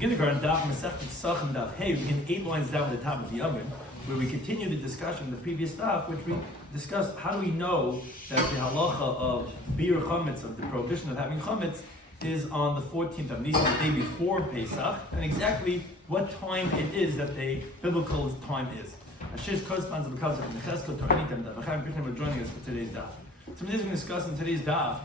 Begin the current Daf Pesachim Daf. Hey, we begin 8 lines down at the top of the Yomim, where we continue the discussion of the previous Daf, which we discussed. How do we know that the halacha of bir chametz, of the prohibition of having chametz, is on the 14th of Nisan, the day before Pesach, and exactly what time it is that the biblical time is. Ashish corresponds to the Kazakh and the Cheskel to any time that the Chaim Bishlam are joining us for today's Daf. So what we're going to discuss in today's Daf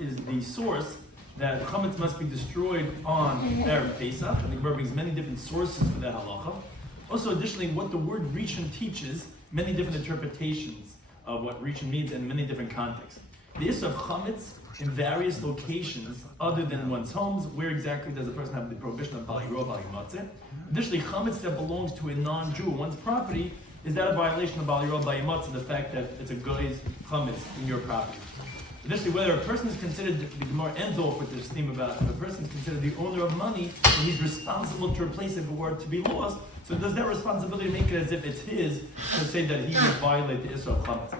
is the source that chametz must be destroyed on Erev Pesach, and the Gemara brings many different sources for that halacha. Also, additionally, what the word rishon teaches, many different interpretations of what rishon means in many different contexts. The issue of chametz in various locations other than one's homes, where exactly does a person have the prohibition of bal yiro, bal yimatzeh? Additionally, chametz that belongs to a non-Jew, one's property, is that a violation of bal yiro, bal yimatzeh, the fact that it's a goy's chametz in your property? Additionally, whether a person is considered, the Gemara ends off with this theme about if a person is considered the owner of money, and he's responsible to replace it if it were to be lost, so does that responsibility make it as if it's his to say that he would violate the issue of chametz?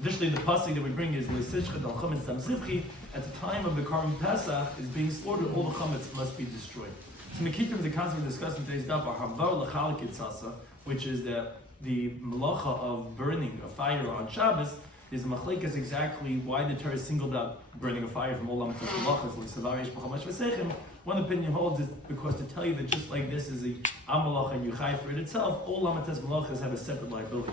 Additionally, the pasuk that we bring is L'sishchet al chametz tam sivchi. At the time of the Karm Pesach is being slaughtered, all the chametz must be destroyed. So Mekitim is the concept we discussed in today's daf, havar l'chalik itzasa, which is that the malacha of burning a fire on Shabbos. Is machlekes exactly why the Torah singled out burning a fire from all lamatas malachas like savarish b'chamash v'sechem. One opinion holds is because to tell you that just like this is a amalacha and you chai for it itself, all lamatas malachas have a separate liability.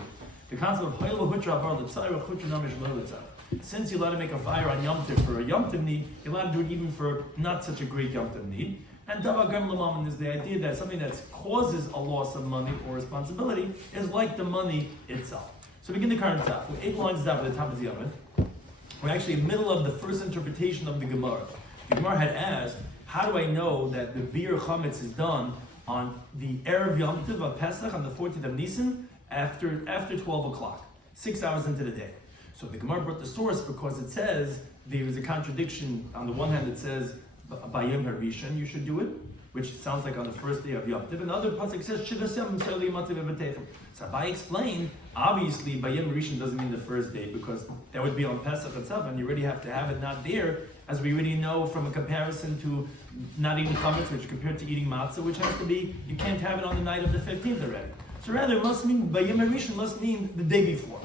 The concept of hoyla hutra bar l'tzayra hutra namish lo l'tzayra. Since you're allowed to make a fire on Yom Tov for a Yom Tov need, you're allowed to do it even for not such a great Yom Tov need. And davar gam l'mammon is the idea that something that causes a loss of money or responsibility is like the money itself. So begin the current Daf. We're 8 lines down at the top of the Yomim. We're actually in the middle of the first interpretation of the Gemara. The Gemara had asked, how do I know that the bir chametz is done on the Erev Yom Tov of Pesach on the 14th of Nisan after 12 o'clock, 6 hours into the day? So the Gemara brought the source because it says there is a contradiction. On the one hand, it says Bayim Harishon, you should do it, which sounds like on the first day of Yom Tov. Another pasuk says Shivasem Soli Mativ Evetechem. So Abai explained, obviously Bayim Rishon doesn't mean the first day because that would be on Pesach itself, and you already have to have it not there, as we already know from a comparison to not eating chametz, which compared to eating matzah, which has to be you can't have it on the night of the 15th already. So rather, it must mean Bayim Rishon must mean the day before.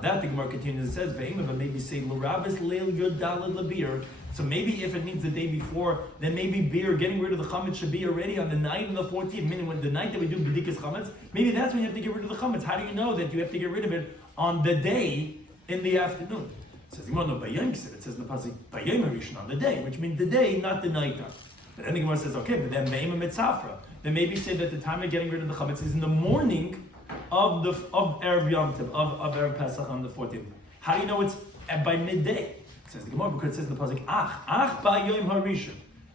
That the Gemara continues and says, but maybe say L'Rabis Leil Yud Daled Labir. So maybe if it means the day before, then maybe beer, getting rid of the chametz should be already on the night of the 14th, meaning when the night that we do b'dikas chametz, maybe that's when you have to get rid of the chametz. How do you know that you have to get rid of it on the day in the afternoon? It says, no, Bayom said, it says in the pasuk, Bayom Harishon, on the day, which means the day, not the night time. But then the Gemara says, okay, but then Me'ima Mitzafra. Then maybe say that the time of getting rid of the chametz is in the morning of Erev Yom Tov, of Erev Pesach on the 14th. How do you know it's by midday? Says the Gemara because it says in the pasuk ach ba'yom harishon.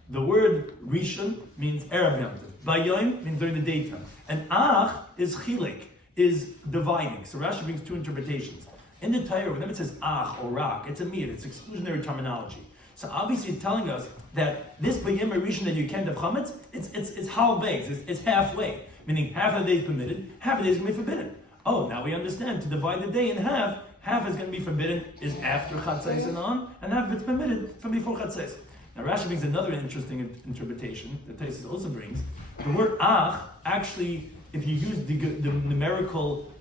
The word rishon means Erev Yom Tov. Ba'yom means during the daytime, and ach is chilek, is dividing. So Rashi brings 2 interpretations. In the Torah, whenever it says ach or rak, it's a mir, it's exclusionary terminology. So obviously it's telling us that this ba'yom harishon that you can't have chametz, it's halv-beis, it's halfway, meaning half of the day is permitted, half of the day is going to be forbidden. Oh, now we understand to divide the day in half. Half is going to be forbidden is after Chatzais and on, and half of it's permitted from before Chatzais. Now Rashi brings another interesting interpretation that Taisus also brings. The word ach, actually, if you use the numerical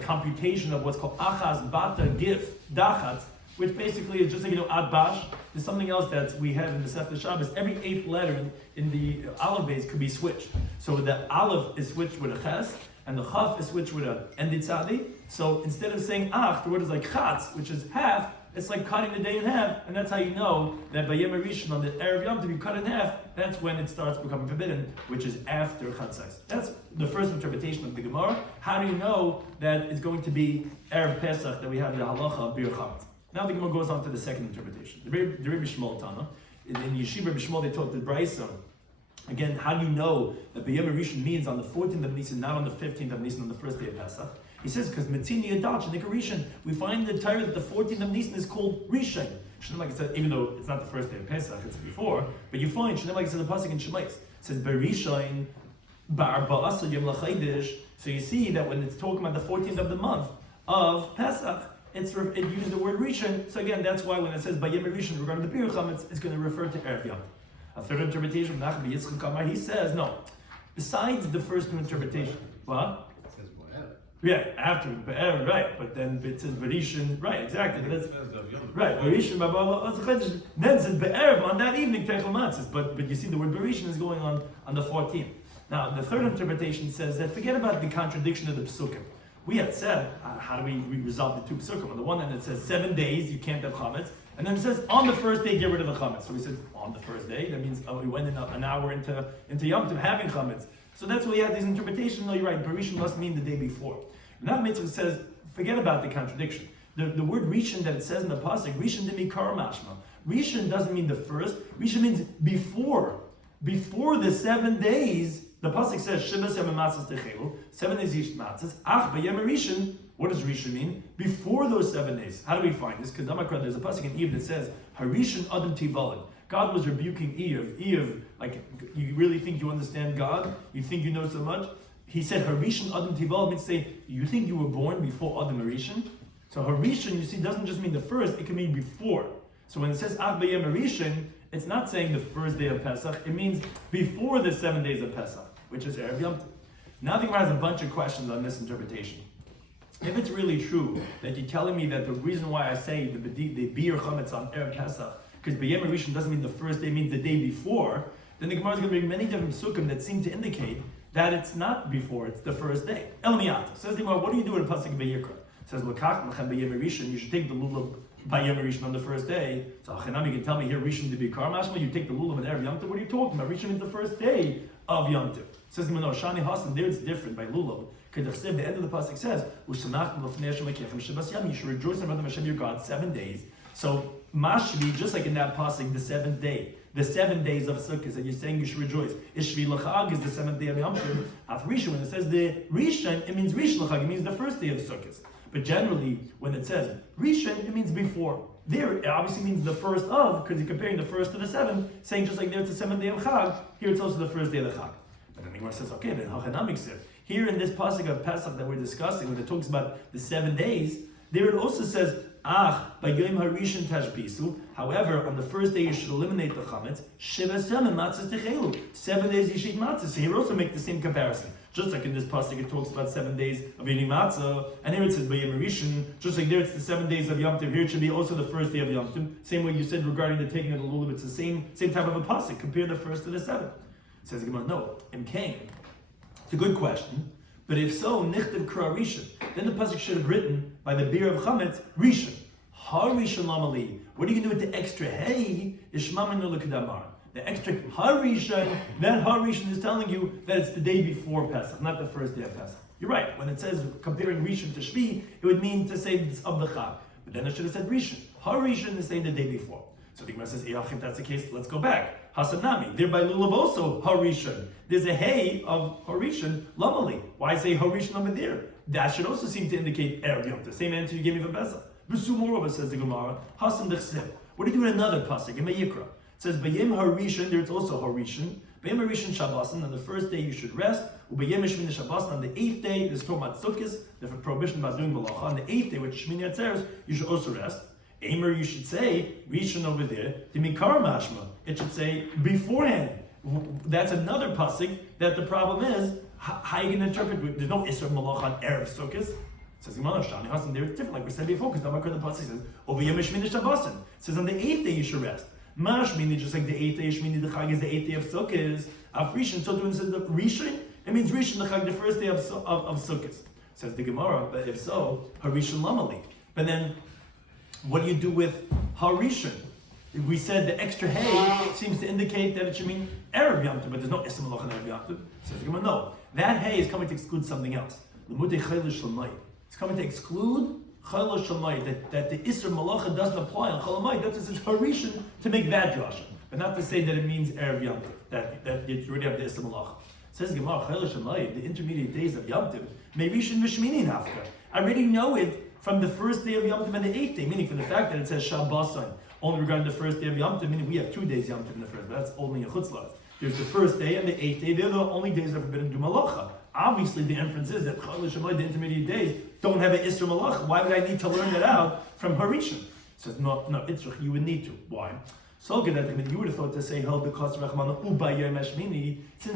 computation of what's called achaz, bata, gif, dachatz, which basically is just like, ad bash, there's something else that we have in the Sefer Shabbos. Every 8th letter in the aleph base could be switched. So the aleph is switched with a ches, and the chaf is switched with a enditzadi. So instead of saying ach, the word is like chatz, which is half. It's like cutting the day in half, and that's how you know that by Yom Rishon on the Erev Yom Tov you cut in half. That's when it starts becoming forbidden, which is after chatzais. That's the first interpretation of the Gemara. How do you know that it's going to be Erev Pesach that we have the halacha of bir chametz? Now the Gemara goes on to the second interpretation. The Rabbi Shmuel Tana in Yeshiva Rabbi Shmuel they taught the Brisa. Again, how do you know that B'yom Rishon means on the 14th of Nisan, not on the 15th of Nisan, on the first day of Pesach? He says, because Metzini Yadach, Shadik Rishon, we find in the Torah that the 14th of Nisan is called Rishon. Like it said, even though it's not the first day of Pesach, it's before, but you find, like it says in the Pasuk in Shemais, it says, Berishon, Bar Ba'asa Yom L'Chaydish. So you see that when it's talking about the 14th of the month of Pesach, it uses the word Rishon. So again, that's why when it says B'yom Rishon regarding the Bir Chametz, it's going to refer to Erev Yom. A third interpretation from Nachman Yitzchak Kamar, he says, no. Besides the first two interpretations, what? It says Be'er. Yeah, after Be'er, right, but then it says Berishin, right, exactly. But that's, right, Berishin, then it says Be'er on that evening, Teichel Matzahs, but you see the word Berishin is going on the 14th. Now, the third interpretation says that forget about the contradiction of the Pesukim. We had said, how do we resolve the two Pesukim? On the one hand, it says 7 days you can't have chametz, and then it says on the first day get rid of the chametz. So we said on the first day, that means we went in an hour into Yom Tov having chametz. So that's why we had these interpretations. No, you're right, Berishin must mean the day before. Now Mitzvah says, forget about the contradiction. The word Rishon that it says in the pasuk, Rishon demi kar mashma. Rishon doesn't mean the first. Rishon means before. Before the 7 days, the pasuk says, Shiva seven matzahs techelu, 7 days each matzahs. Ach b'yem Rishon. What does Rishon mean? Before those 7 days. How do we find this? Because there's a pasuk in Eve that says, Harishon adam tivalid. God was rebuking Eve, like, you really think you understand God? You think you know so much? He said, Harishon adam tivalid means say, you think you were born before Adam Harishon? So Harishon, you see, doesn't just mean the first, it can mean before. So when it says Ach b'yem Harishon, it's not saying the first day of Pesach, it means before the 7 days of Pesach, which is Erev Yom Tov. Now the Gemara has a bunch of questions on this interpretation. If it's really true that you're telling me that the reason why I say the Biur Chametz on Erev Pesach, because B'yem Rishon doesn't mean the first day, it means the day before, then the Gemara is going to bring many different psukim that seem to indicate that it's not before, it's the first day. El Miyata. Says the Gemara, what do you do with a pasuk B'yikra? Says, L'kach L'chem B'yem Rishon, you should take the lulav B'yem Rishon on the first day. So Achanami can tell me here Rishon to be Kar Mashma, you take the lulav on Erev Yom Tov, what are you talking about? Rishon means the first day of Yom Tov. Says the Gemara, Shani Hasan, there it's different by lulav. The end of the pasuk says, "You should rejoice in front of Hashem your God 7 days." So mashvi, just like in that pasuk, the 7th day, the 7 days of Sukkot, and you're saying you should rejoice. Ishvi l'chag is the 7th day of Yom Tov. Af Rishon, when it says the Rishon, it means Rish l'chag, it means the first day of Sukkot. But generally, when it says Rishon, it means before. There, it obviously means the first of, because you're comparing the first to the 7th, saying just like there it's the 7th day of Chag, here it's also the first day of the Chag. But then the Gemara says, okay, then Hachanamik said. Here in this pasuk of Pesach that we're discussing, when it talks about the 7 days, there it also says, by Yom Harishon Tashbisu. However, on the first day you should eliminate the chametz. Shiva seven matzahs techelu. 7 days you should eat matzah. So here also make the same comparison. Just like in this pasuk it talks about 7 days of eating matzah, and here it says by Yom Harishon. Just like there it's the 7 days of Yom Tov. Here it should be also the first day of Yom Tov. Same way you said regarding the taking of the lulav. It's the same type of a pasuk. Compare the first to the 7th. Says the Gemara, no, in Cain. It's a good question, but if so, nichtav kra rishon. Then the pasuk should have written by the beer of chametz rishon. Har rishon lamali. What are you going to do with the extra hey? Ishmamanu lekadamar. The extra har rishon. That har rishon is telling you that it's the day before Pesach, not the first day of Pesach. You're right. When it says comparing rishon to shvi, it would mean to say it's of the chag. But then it should have said rishon. Har rishon is saying the day before. So the Gemara says, if that's the case, let's go back. Hasanami, there by lulav also Harishon. There's a hey of Harishon, Lamali. Why say Harishon over there? That should also seem to indicate Erev Yom Tov. Same answer you gave me for Pesach. B'sumorova, says the Gemara. Hasan d'chsev. What do you do with another pasuk in Vayikra? It says B'yem Harishon. There it's also Harishon. B'yem Harishon Shabbasan. On the first day you should rest. U'b'yem Shmini Shabbasan. On the 8th day, there's talking about Sukkos. There's a prohibition about doing malacha. On the 8th day, which Shmini Atzeres, you should also rest. Aimer, you should say, Rishon over there, the Mikar Mashma. It should say beforehand. That's another pasuk that the problem is, how you can interpret, there's no Isra Malach on Erev Sukkos. Says Gemara, Shani Hasan, there it's different, like we said before, because the pasuk says, over Yom Shmini Shabbasan. It says on the 8th day you should rest. Mashmini, just like the 8th day, Shmini, the Chag is the 8th day of Sukkos. Af Rishon, so when it says the Rishon, it means Rishon, the Chag, the first day of Sukkos. Says the Gemara, but if so, Harishon Lamali. But then, what do you do with Harishon? We said the extra hay seems to indicate that it should mean Erev Yom Tov, but there's no Isra Malach on Erev Yom Tov. So the Gemara, no. That hay is coming to exclude something else. It's coming to exclude Chayla Shalmai, that the Isra Malacha doesn't apply on Chalamai. That's a Harishon to make that drasha, but not to say that it means Erev Yom Tov, that you already have the Isra Malacha. Says Gemara, Chayla Shalmai, the intermediate days of Yom Tov, Meirishon V'Shmini Nafka. I already know it from the first day of Yom Tov and the 8th day, meaning from the fact that it says Shabbasan, only regarding the first day of Yom Tov, meaning we have 2 days Yom Tov in the first, but that's only a chutzlah. There's the first day and the 8th day, they're the only days that are forbidden to do malacha. Obviously the inference is that Chol Shemai, the intermediate days, don't have an Isra Malacha. Why would I need to learn that out from Harishon? Says, no, Itzrach, you would need to. Why? So good that you would have thought to say held because since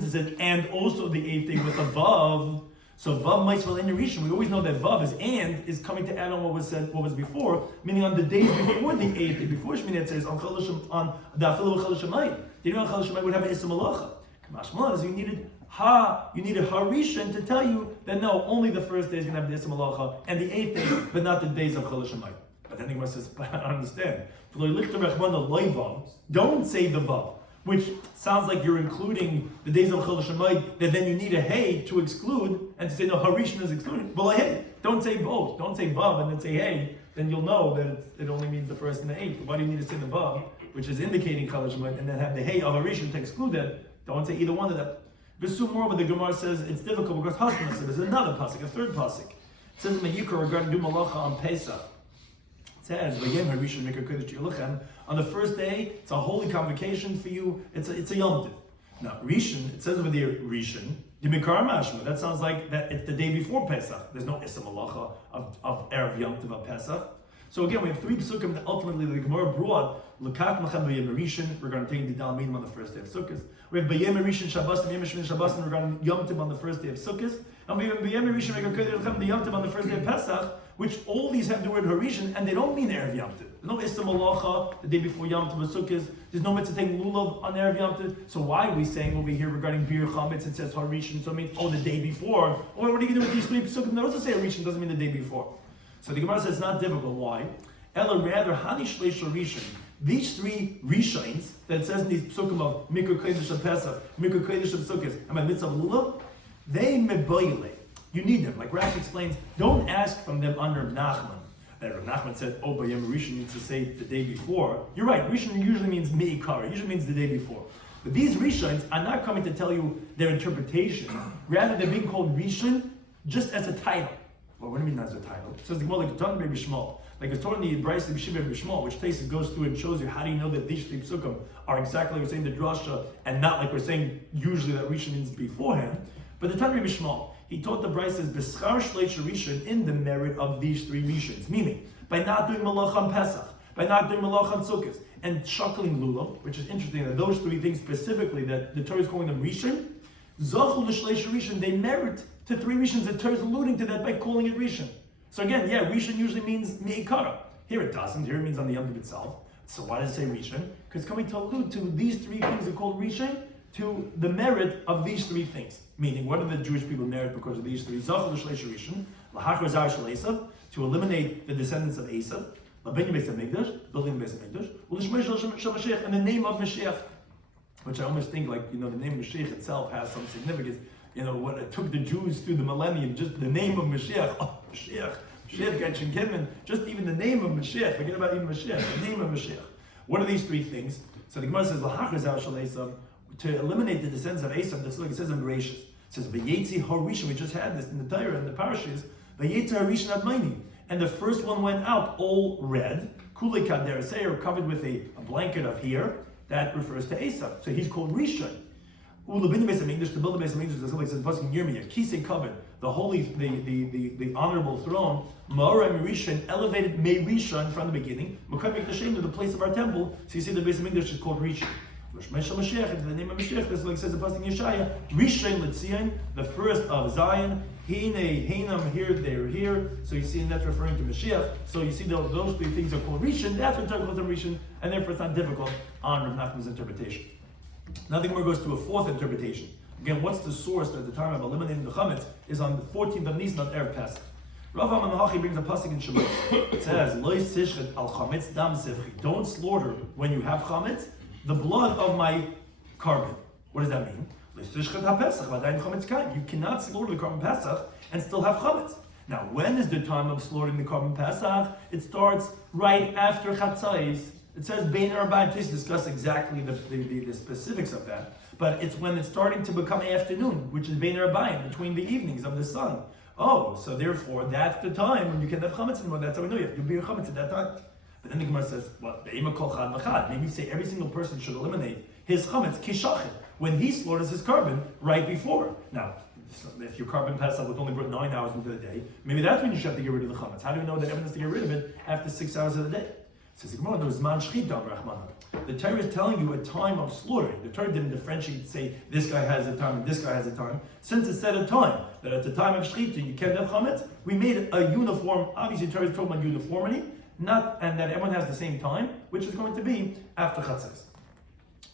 it says and also the 8th day with a vav. So vav might well in the rishon. We always know that vav is coming to add on what was before, meaning on the days before the 8th day, before Shmini it says on the afilu chol shemayim. They didn't know chol shemayim would have an isam malacha. Kamashmalan is you needed rishon to tell you that no, only the first day is going to have the isam malacha and the 8th day, but not the days of chol shemayim. But then the Gemara says, I don't understand. Don't say the vav, which sounds like you're including the days of Chol Shemayim, that then you need a hey to exclude, and to say no, Harishon is excluded. Well, hey, don't say both. Don't say vav and then say hey, then you'll know that it only means the first and the 8th. Why do you need to say the vav, which is indicating Chol Shemayim, and then have the hey of Harishon to exclude that? Don't say either one of them. Visu more, but the Gemara says it's difficult because Hasman says there's another pasuk, a third pasuk. It says in the Yikra regarding Du Malacha on Pesach. Says on the first day, it's a holy convocation for you. It's a Yom Tov. Now Rishon, it says over there Rishon. That sounds like that it's the day before Pesach. There's no Issa Malacha of Erev Yom Tov of Pesach. So again, we have 3 psukim that ultimately the Gemara brought. Lakat Machem B'Yem Rishon. We're going to take the Dalminim on the first day of Sukkot. We have B'Yem Rishon Shabbos and Yom Shmini Shabbos, and we're going to Yom Tov on the first day of Sukkot. And we have B'Yem Rishon the Yom Tov on the first day of Pesach, which all these have the word Harishon, and they don't mean Erev Yom Tov. There's no Issa Malacha the day before Yom Tov Sukkot. There's no mitzvah taking lulav on Erev Yom Tov. So why are we saying over here regarding Bir Chametz it says Harishon? So it means the day before. Or what are you going to do with these 3 psukim that also say Harishon doesn't mean the day before? So the Gemara says it's not difficult. Why? Ella rather Hani Shleish Rishon. These 3 Rishons that it says in these psukim of Mikra Kodesh of Pesach, Mikra Kodesh of Sukkot, and my mitzvah of lulav, they mebayile. You need them. Like Rashi explains, don't ask from them under Nachman. That Rav Nachman said, B'Yem Rishon needs to say the day before. You're right, Rishon usually means Me'ikar, usually means the day before. But these Rishons are not coming to tell you their interpretation. Rather, they're being called Rishon just as a title. Well, what do you mean as a title? It says the Gemara like Tan Rabbi Shmuel. Like it's taught in the Bryce of Shiva Rabbi Shmuel, which takes it goes through and shows you how do you know that these 3 psukim are exactly like we're saying the drasha and not like we're saying usually that Rishon means beforehand. But the Tan Rabbi Shmuel, he taught the Bryce as B'schar Shleish Rishon in the merit of these 3 Rishons, meaning by not doing Malach on Pesach, by not doing Malach on Sukkot, and shuckling lulav, which is interesting that those 3 things specifically that the Torah is calling them Rishon, Zachul L'Shleish Rishon, they merit to 3 Rishons. The Torah is alluding to that by calling it Rishon. So again, yeah, Rishon usually means Me'ikara. Here it doesn't. Here it means on the Yom Tov itself. So why does it say Rishon? Because it's coming to allude to these 3 things are called Rishon, to the merit of these 3 things. Meaning, what do the Jewish people merit because of these 3? Zachul L'Shleish Rishon, L'Hachar Zar Shel Esav, to eliminate the descendants of Esav, L'Binyan Beis HaMikdash, building the Beis HaMikdash, L'Shmei Shel Mashiach, and the name of Mashiach, which I almost think like, the name Mashiach itself has some significance. What it took the Jews through the millennium, just the name of Mashiach, Mashiach, Genshin Kinman, just even the name of Mashiach, forget about even Mashiach, the name of Mashiach. What are these 3 things? So the Gemara says, L'Hachar Zar Shel Esav, to eliminate the descendants of Esav, that's like it says in Bereshis. It says, V'yetzi Harishon, we just had this in the Torah and the Parashas, V'yetzi Harishon Admaini. And the first one went out all red, Kulei Kader Seir, covered with a blanket of hair, that refers to Esav. So he's called Rishon. Ulabin Beis HaMikdash, to build the Beis HaMikdash, that's like it says in Pesachim Yirmiyah, Kisei covered, the holy, the honorable throne, Ma'ora Rishon, elevated Mei Rishon from the beginning, Mekayim Mikdashim, to the place of our temple. So you see the Beis HaMikdash is called Rishon. Mashiach, into the name of Mashiach, that's like it says in Pesachim Yeshaya, Rishon L'Tzion, the first of Zion, Hine, Hinam, here, they're here. So you see, and that's referring to Mashiach. So you see those 3 things are called Rishon, that's what talking about the Rishon, and therefore it's not difficult on Rav Nachman's interpretation. Now the Gemara goes to a 4th interpretation. Again, what's the source at the time of eliminating the chametz is on the 14th of Nisan, not Erev Pesach. Rav Amanahachi brings a pasuk in Shemot. It says, "Lo yisishchet al chametz dam sivchi." Don't slaughter when you have chametz the blood of my carbon. What does that mean? Lo yisishchet ha Pesach v'adayin chametz kaim. You cannot slaughter the carbon Pesach and still have chametz. Now, when is the time of slaughtering the carbon Pesach? It starts right after Chatzais. It says Bein Arbaim. Please discuss exactly the specifics of that. But it's when it's starting to become afternoon, which is Bein Arbaim, between the evenings of the sun. Oh, so therefore that's the time when you can have chametz anymore. That's how we know you have to do chametz at that time. But then the Gemara says, well, maybe say every single person should eliminate his chametz kishachet when he slaughters his carbon right before. Now, if your carbon Pesach was only brought 9 hours into the day, maybe that's when you should have to get rid of the chametz. How do we know that everyone has to get rid of it after 6 hours of the day? Says the Gemara, there's man shchita Rahman. The Torah is telling you a time of slaughtering. The Torah didn't differentiate, say this guy has a time and this guy has a time. Since it said a time, that at the time of shchita you can't have chametz, we made a uniform. Obviously, the Torah is talking about uniformity, and that everyone has the same time, which is going to be after chatzos.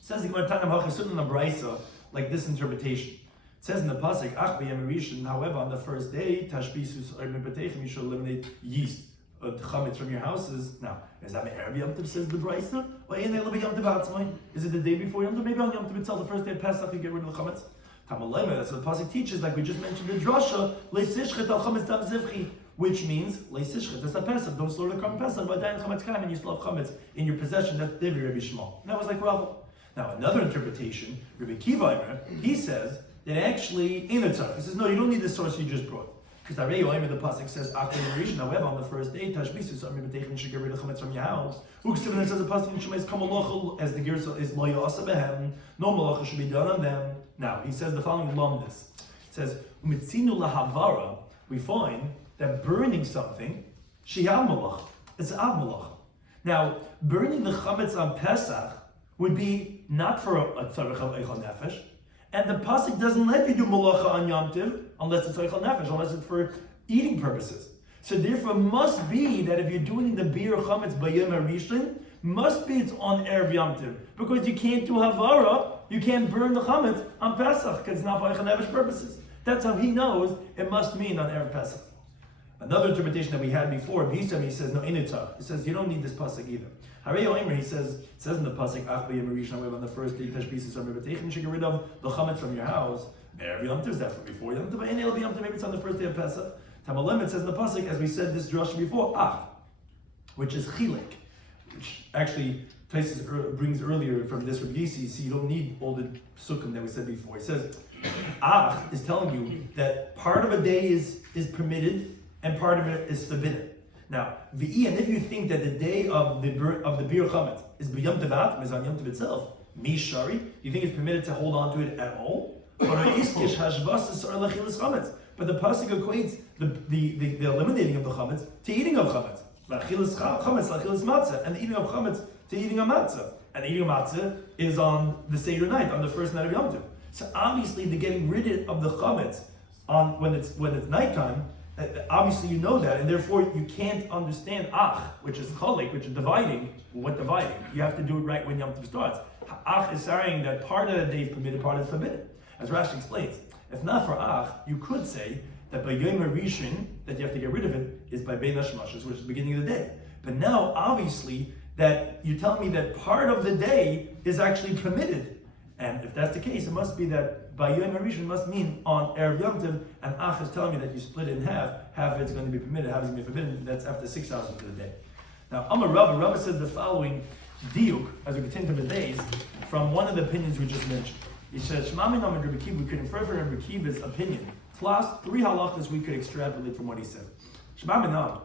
Says the Gemara, Tanam Hachasudin Abraisa, like this interpretation. It says in the pasuk, Ach b'yom rishon. However, on the first day, tashbisus or mepatechim, you should eliminate yeast. Chametz from your houses. Now, is that Erev Yom Tov, says the Brisa? Or in Erev Yom Tov Atzmai? Is it the day before Yom Tov? Maybe on Yom Tov itself, the first day of Pesach, you get rid of the Chametz. Tamalema, that's what the pasuk teaches, like we just mentioned in Drasha, Leisishchet al Chametz Dam Zivchi, which means Leisishchet, that's a Pesach, don't slaughter the Korban Pesach, but then Chametz Kaim, and you still have Chametz in your possession. That's Divrei Rabbi Shmuel. And that was like Rava. Now, another interpretation, Rabbi Kiva, he says that actually in a tzarech. He says, no, you don't need the source you just brought. Because the pasuk says, however, on the first day, tashbisus, you should get rid of chametz from your house. Uksivin says the pasuk in Shemais, come malach, as the girsa is lo yasa behem. No malacha should be done on them. Now he says the following lumdus. It says, umitzinu lahavara. We find that burning something, sheyal malacha. It's av malacha. Now burning the chametz on Pesach would be not for a tzarech of eichel nefesh. And the pasuk doesn't let you do malacha on Yom Tov unless it's eichel nefesh, unless it's for eating purposes. So therefore, must be that if you're doing the bir chametz b'yom harishon, must be it's on erev Yom Tov, because you can't do havara, you can't burn the chametz on Pesach because it's not for eichel nefesh purposes. That's how he knows it must mean on erev Pesach. Another interpretation that we had before, B'Yisam, he says no initzach. He says you don't need this pasuk either. Harei Omer, he says, it says in the pasuk, Ach b'yom harishon, on the first day, tashbisus or mevatechim, you should get rid of the chametz from your house. Erev Yom Tov is that for before Yom Tov, and Yom Tov, maybe it's on the first day of Pesach. Tamalem, it says in the pasuk, as we said this drasha before, Ach, which is chilek, which actually brings earlier from this Rabbi Yisi, so you don't need all the sukkim that we said before. He says, Ach is telling you that part of a day is permitted and part of it is forbidden. Now, and if you think that the day of the bir chametz is b'yom tov is on Yom Tov itself, mishari, you think it's permitted to hold on to it at all? But the pasuk equates the eliminating of the chametz to eating of chametz, and the eating of chametz to eating of matzah, and eating of matzah is on the Seder night, on the first night of Yom Tov. So obviously, the getting rid of the chametz on when it's nighttime. Obviously, you know that, and therefore you can't understand ach, which is cholek, which is dividing. What dividing? You have to do it right when Yom Tov starts. Ach is saying that part of the day is permitted, part is forbidden. As Rashi explains, if not for ach, you could say that by yom rishon that you have to get rid of it is by bein hashmashos, which is the beginning of the day. But now, obviously, that you're telling me that part of the day is actually permitted. And if that's the case, it must be that by Yom HaRishon must mean on Erev Yom Tov, and Ach is telling me that you split it in half of it's going to be permitted, half is going to be forbidden. That's after 6 hours of the day. Now, Amar Rava says the following diuk, as we continue to the days, from one of the opinions we just mentioned. He says, Shmamin Amar Rabbi Kiva, we could infer from Rabbi Kiva's opinion, plus 3 halachas we could extrapolate from what he said. Shmamin Amar,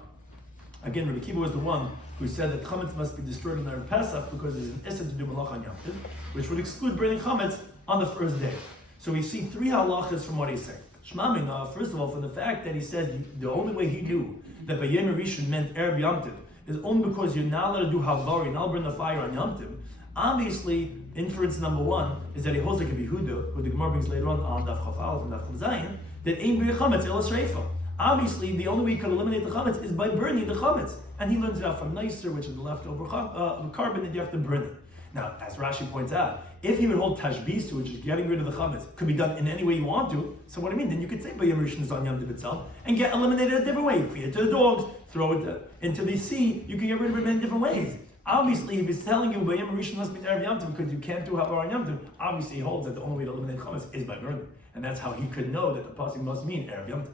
again, Rabbi Kiva was the one who said that chametz must be destroyed on Erev Pesach because there's an issur to do malach on Yom Tov, which would exclude burning chametz on the first day. So we see 3 halachas from what he said. Shema Minah, first of all, from the fact that he said the only way he knew that by Yom Rishon meant Erev Yom Tov is only because you're not allowed to do havar, you're not burn the fire on Yom Tov. Obviously, inference number 1 is that he holds like a Yehuda, who the Gemara brings later on Daf Chaf Aleph and Daf Chaf Zayin, that ein bir chametz el sreifa. Obviously, the only way you can eliminate the chametz is by burning the chametz. And he learns it out from nicer, which is the leftover carbon that you have to burn it. Now, as Rashi points out, if he would hold tashbis to, which is getting rid of the chametz, could be done in any way you want to. So what do I mean? Then you could say by Yom Rishon is on Yom Tov itself and get eliminated a different way. Feed it to the dogs, throw it into the sea. You can get rid of it in different ways. Obviously, if he's telling you by Yom Rishon must be Erev Yom Tov because you can't do havar on Yom Tov, obviously he holds that the only way to eliminate chametz is by burning, and that's how he could know that the pasuk must mean Erev Yom Tov.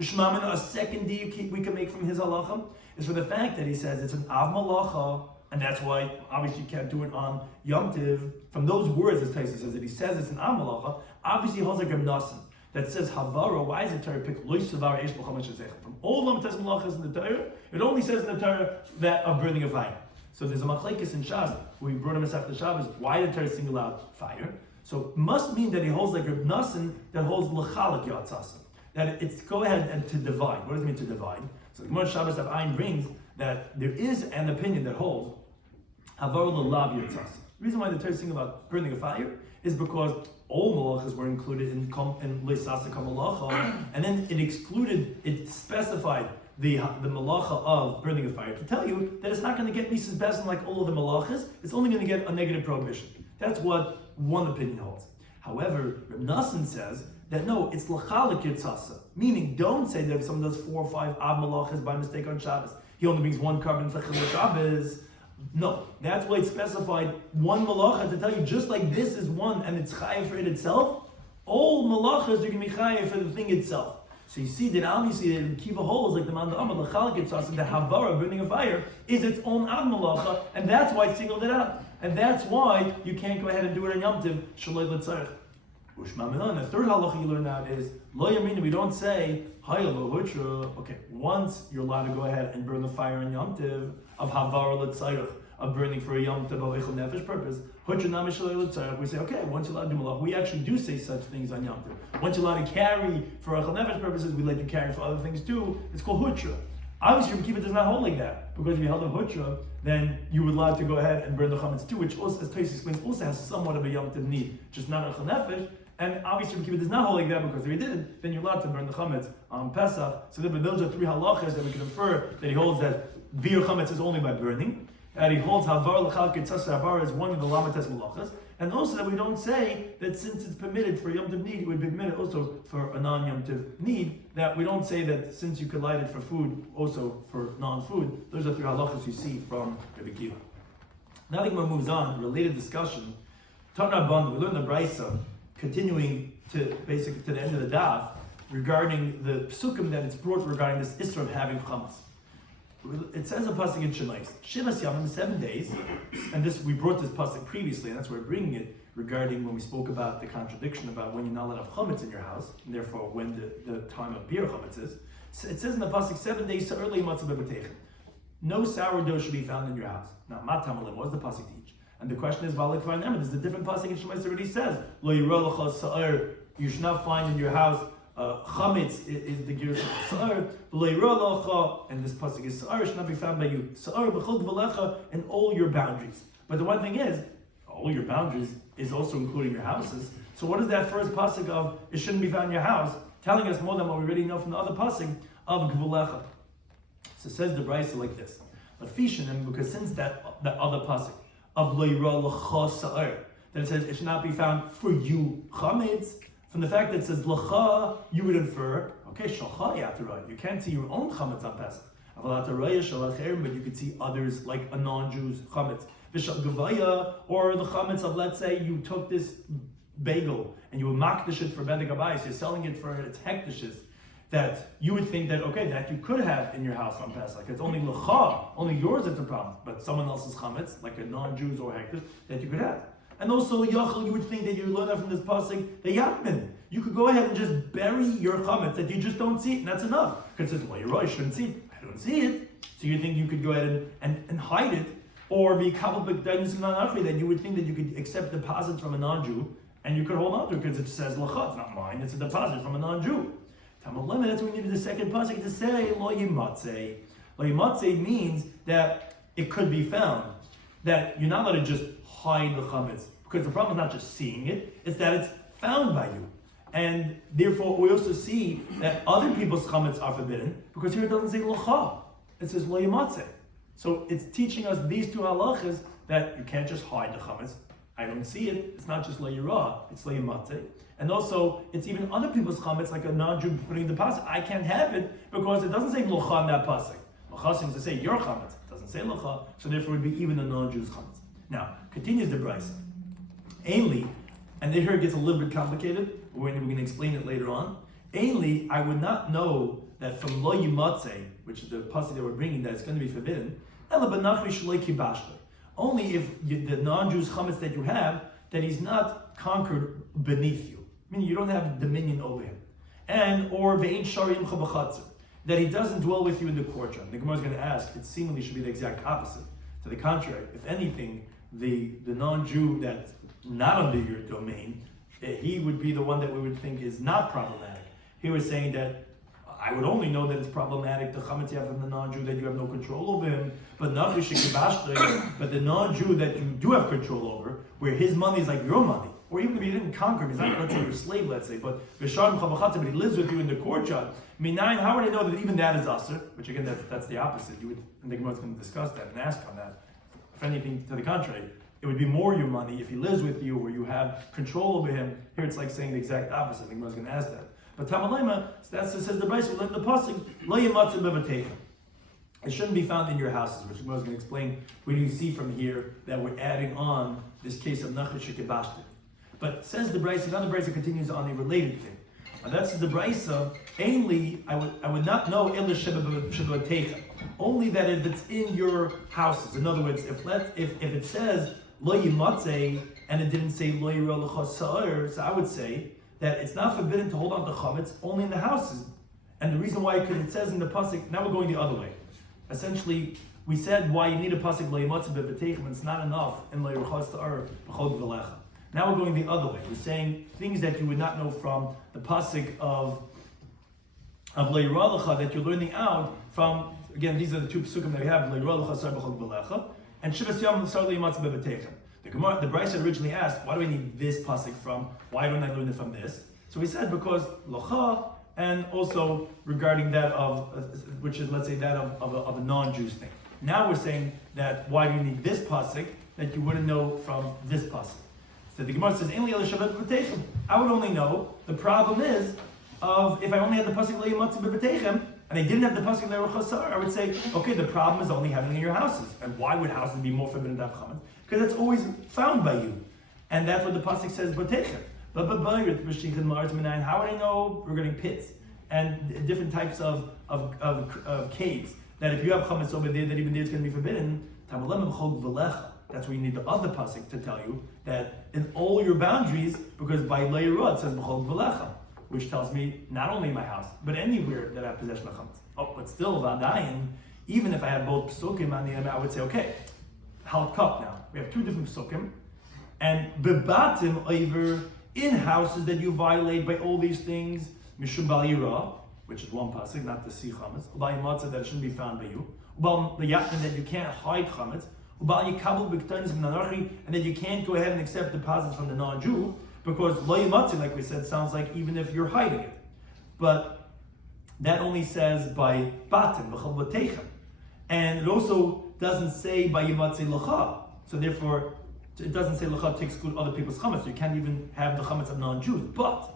A second diuk we can make from his halacha is for the fact that he says it's an av malacha, and that's why obviously you can't do it on Yom Tov. From those words, as Taisa says that he says it's an av malacha, obviously he holds like Reb Nassim that says havara. Why is the Torah pick loy savar eish b'chametz shezech? From all the Lametes malachas in the Torah, it only says in the Torah that of burning a fire. So there's a machlekes in Shabbos where we brought him after Shabbos. Why did the Torah single out fire? So it must mean that he holds like Reb Nassim that holds l'chalak yatzasim. That it's go ahead and to divide. What does it mean to divide? So the Gemara Shabbos of Ayin brings that there is an opinion that holds Havar l'lav yitzas. The reason why the Torah is saying about burning a fire is because all malachas were included in leisasa kamalacha, and then it specified the malacha of burning a fire to tell you that it's not going to get Mises Besin like all of the malachas. It's only going to get a negative prohibition. That's what one opinion holds. However, Reb Nassan says that no, it's l'chalik yitzasa, meaning don't say that if someone does 4 or 5 ab malachas by mistake on Shabbos, he only brings one carbon for Chilul Shabbos. No, that's why it's specified one malacha to tell you just like this is one and it's chayav for it itself. All malachas are going to be chayav for the thing itself. So you see that obviously the Kiva holds like the Manda Amar l'chalik yitzasa, the havara burning a fire is its own ab malacha, and that's why it singled it out, and that's why you can't go ahead and do it on Yom Tov shaloi l'tzarech. The third halacha you learn out is lo yamina. We don't say hayalo hutra. Okay, once you're allowed to go ahead and burn the fire on Yom Tov of havara l'tzarech, of burning for a Yom Tov or eichel nefesh purpose, hutra nami shaloi l'tzarech. We say okay, once you're allowed to do malach, we actually do say such things on Yom Tov. Once you're allowed to carry for eichel nefesh purposes, we let you carry for other things too. It's called hutra. Obviously, Rabbi Kiva does not hold like that, because if you held a hutra, then you were allowed to go ahead and burn the chametz too, which also, as Tosfos explains, also has somewhat of a Yom Tov need, just not eichel nefesh. And obviously, Rabbi Kiva does not hold like that, because if he did, then you're allowed to burn the chametz on Pesach. So those are 3 halachas that we can infer that he holds that bir chametz is only by burning, that he holds havar l'chal kitzas havar is one of the lamates malachas, and also that we don't say that since it's permitted for Yom Tov need, it would be permitted also for a non-Yom Tov need, that we don't say that since you could light it for food, also for non-food. Those are 3 halachas you see from Rabbi Kiva. Now the Gemara moves on, related discussion. Tana Band, we learn the Brisa, continuing to basically to the end of the Daf, regarding the psukim that it's brought regarding this Isra of having chametz. It says a pasuk in Shemais, Shivas Yamim, 7 days, and this we brought this pasuk previously, and that's why we're bringing it regarding when we spoke about the contradiction about when you're not allowed to have chametz in your house, and therefore when the time of beer chametz is. So it says in the pasuk 7 days so early matzah b'beteichem. No sourdough should be found in your house. Now, matamalim, what does the pasuk teach? And the question is, there's a different pasuk in Shemais that already says, Lo yirah l'cha sa'ar, you should not find in your house chametz is the gear sa'ar, Lo yirah l'cha, and this pasuk is sa'ar, should not be found by you. Sa'ar b'chol gvalecha, and all your boundaries. But the one thing is, all your boundaries is also including your houses. So what is that first pasuk of, it shouldn't be found in your house, telling us more than what we already know from the other pasuk of gvalecha. So it says the Brisa like this, because since that other pasuk, of lo yirah l'cha sa'ar, that it says it should not be found for you chametz. From the fact that it says l'cha, you would infer, okay, shalcha yatarah, you can't see your own chametz on Pesach. But you could see others like a non-Jew's chametz. V'shal gavaya, or the chametz of, let's say you took this bagel and you would makdish it for bedek abayis, you're selling it for its hektishes, that you would think that, okay, that you could have in your house on Pesach. It's only l'cha, only yours that's a problem, but someone else's chametz, like a non-Jews or hektish, that you could have. And also, yachal, you would think that you learn that from this pasuk, the yatmin. You could go ahead and just bury your chametz, that you just don't see it, and that's enough. Because it's, well, you're right, I shouldn't see it. I don't see it. So you think you could go ahead and hide it, or be kabbalah that you would think that you could accept deposits from a non-Jew, and you could hold on to it, because it says l'cha, it's not mine, it's a deposit from a non-Jew. That's when we need the second pasuk to say lo yimatzei. Lo yimatzei means that it could be found. That you're not allowed to just hide the chametz, because the problem is not just seeing it; it's that it's found by you. And therefore, we also see that other people's chametz are forbidden, because here it doesn't say l'cha; it says lo yimatzei. So it's teaching us these 2 halachas that you can't just hide the chametz. I don't see it. It's not just lo yirah; it's lo yimatzei. And also, it's even other people's chametz, like a non-Jew putting the pasuk. I can't have it because it doesn't say l'cha in that pasuk. L'cha seems to say your chametz. It doesn't say l'cha, so therefore it would be even a non-Jew's chametz. Now, continues the Brisa. Ainly, and here it gets a little bit complicated, but we're going to explain it later on. Ainly, I would not know that from lo yimatzei, which is the pasuk that we're bringing, that it's going to be forbidden, ela b'nachri shloi kibashta. Only if the non-Jew's chametz that you have, that he's not conquered beneath you. Meaning you don't have dominion over him. And, or ve'ein sharim chabachatzer, that he doesn't dwell with you in the courtyard. The Gemara is going to ask, it seemingly should be the exact opposite. To the contrary, if anything, the non-Jew that's not under your domain, he would be the one that we would think is not problematic. He was saying that I would only know that it's problematic, the chametz you have from the non-Jew, that you have no control over him, but but the non-Jew that you do have control over, where his money is like your money, or even if you didn't conquer him, he's not, let's say, your slave, let's say, but he lives with you in the courtyard. Minayin, how would I know that even that is aser? Which again, that's the opposite. You would, and the Gemara is going to discuss that and ask on that. If anything to the contrary, it would be more your money if he lives with you, or you have control over him. Here it's like saying the exact opposite. The Gemara is going to ask that. But Tamalema, that says the Brayso, learn the pasuk, lo yimatzu bevateichem. It shouldn't be found in your houses, which I was going to explain. What do you see from here that we're adding on this case of nachar shekibashter? But says the Brayso, now the Brayso continues on a related thing. And that's the Brayso. Ainly, I would not know illa shebevateichem. Only that if it's in your houses. In other words, if it says lo yimatze and it didn't say lo yira l'cha sa'ir, so I would say that it's not forbidden to hold on to chametz only in the houses. And the reason why, because it says in the pasuk, now we're going the other way. Essentially, we said why you need a pasuk lo yimatze bevateichem, and it's not enough in lo yira sa'ir b'chod v'lecha. Now we're going the other way. We're saying things that you would not know from the pasuk of lo yira l'cha that you're learning out from. Again, these are the two psukim that we have, lo yira l'cha sa'ir b'chod v'lecha, and shivas yom l'sar lo yimatze bevateichem. The Brayso originally asked, why do I need this pasuk from? Why don't I learn it from this? So we said because locha, and also regarding that of, which is, let's say, that of a non-Jews thing. Now we're saying that why do you need this pasuk that you wouldn't know from this pasuk? So the Gemara says, I would only know. The problem is, if I only had the pasuk lo yimatzu bevateichem, and I didn't have the pasuk lo yira sa'ir, I would say, okay, the problem is only having it in your houses. And why would houses be more forbidden to have chametz? Because it's always found by you. And that's what the pasuk says, bateichem. But how would I know regarding pits and different types of caves, that if you have chametz over there, that even there it's going to be forbidden? That's where you need the other pasuk to tell you that in all your boundaries, because by leirah it says b'chol v'lecha, which tells me not only in my house, but anywhere that I have possession of chametz. Oh, but still, v'adayin, even if I had both psukim on the end, I would say, okay, halkap now. We have two different psukim, and bebatim over in houses that you violate by all these things, mishum bal yira, which is one pasuk, not the si chametz, ubal yimatza that it shouldn't be found by you, ubal liyatman that you can't hide chametz, ubal yikabel b'ktanis min anarchi, and that you can't go ahead and accept deposits from the non-Jew, because lo yimatza, like we said, sounds like even if you're hiding it, but that only says by batim b'chol bateichem, and it also doesn't say by yimatze l'cha, so therefore it doesn't say l'cha to exclude other people's chametz. So you can't even have the chametz of non-Jews. But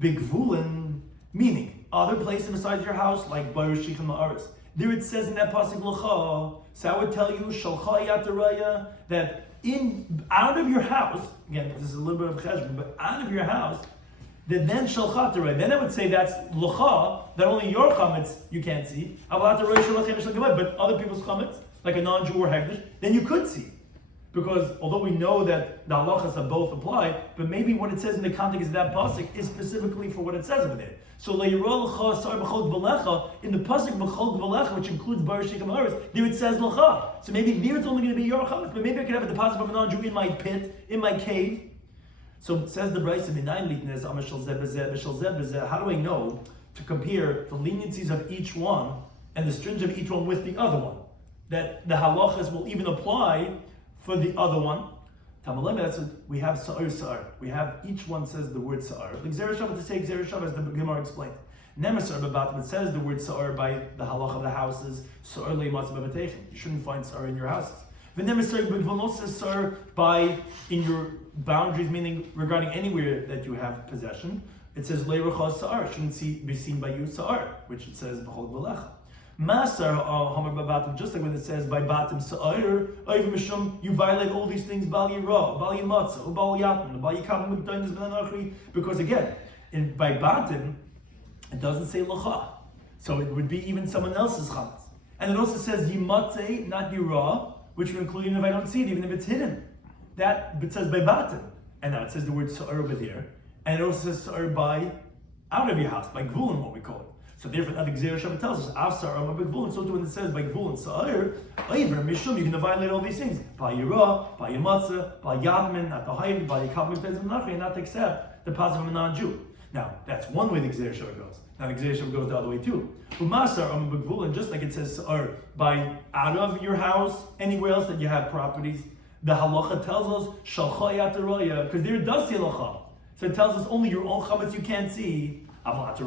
bigvulin, meaning other places besides your house, like Baruch Shichem Ma'aris. There it says in that pasuk l'cha. So I would tell you shalcha yataraya that out of your house. Again, this is a little bit of cheshbon, but out of your house. Then shalcha yataraya. Then I would say that's l'cha that only your chametz you can't see. But other people's chametz, like a non-Jew or hegdish, then you could see. Because although we know that the halachas are both apply, but maybe what it says in the context of that pasuk is specifically for what it says over there. So le'yirah l'cha sar b'chol v'lecha, in the pasuk b'chol v'lecha, which includes Baruch Shichem Haaretz, there it says l'cha. So maybe there it's only going to be your chametz, but maybe I could have a deposit from a non-Jew in my pit, in my cave. So it says the Brayso, how do I know to compare the leniencies of each one and the stringence of each one with the other one? That the halachas will even apply for the other one. That's what we have sa'ir. We have, each one says the word sa'ir. Like Zerah Shabbat to say Zerah Shabbat, as the Gemara explained. Nemasar Babatim, it says the word sa'ir by the halach of the houses, sa'ir le'matz bevateichem. You shouldn't find sa'ir in your houses. V'nemasar b'gvonot says sa'ir by, in your boundaries, meaning regarding anywhere that you have possession. It says le'recha sa'ir, shouldn't be seen by you sa'ir, which it says b'chol v'lecha. Masar Homer Babatim, just like when it says by Batim Sa'ir, Oiv Mishum, you violate all these things, Bal Yira, Bal Yimatza, Bal Yatman, Bal Yikam Mukdainis Ben Anachri, because again, by Batim, it doesn't say L'cha. So it would be even someone else's chametz. And it also says Yimatze, not Yira, which would include even if I don't see it, even if it's hidden. That it says by Batim. And now it says the word Sa'ir over here. And it also says Sa'ir by out of your house, by Gvulin, what we call it. So therefore, the Gzera Shabbat tells us, Afsar Amma B'Gvulin, so too when it says by Gvulin Sa'ir, Oiver Mishum, you're going to violate all these things. By Yira, by Yimatza, by Yadmin, not to hide, by Yikab Mekdez Menachri, and not to accept the positive of a non-Jew. Now, that's one way the Gzeir Shava goes. Now, the Gzeir Shava goes the other way too. And just like it says, or by out of your house, anywhere else that you have properties, the halacha tells us, because there it does say halacha. So it tells us only your own chametz you can't see. But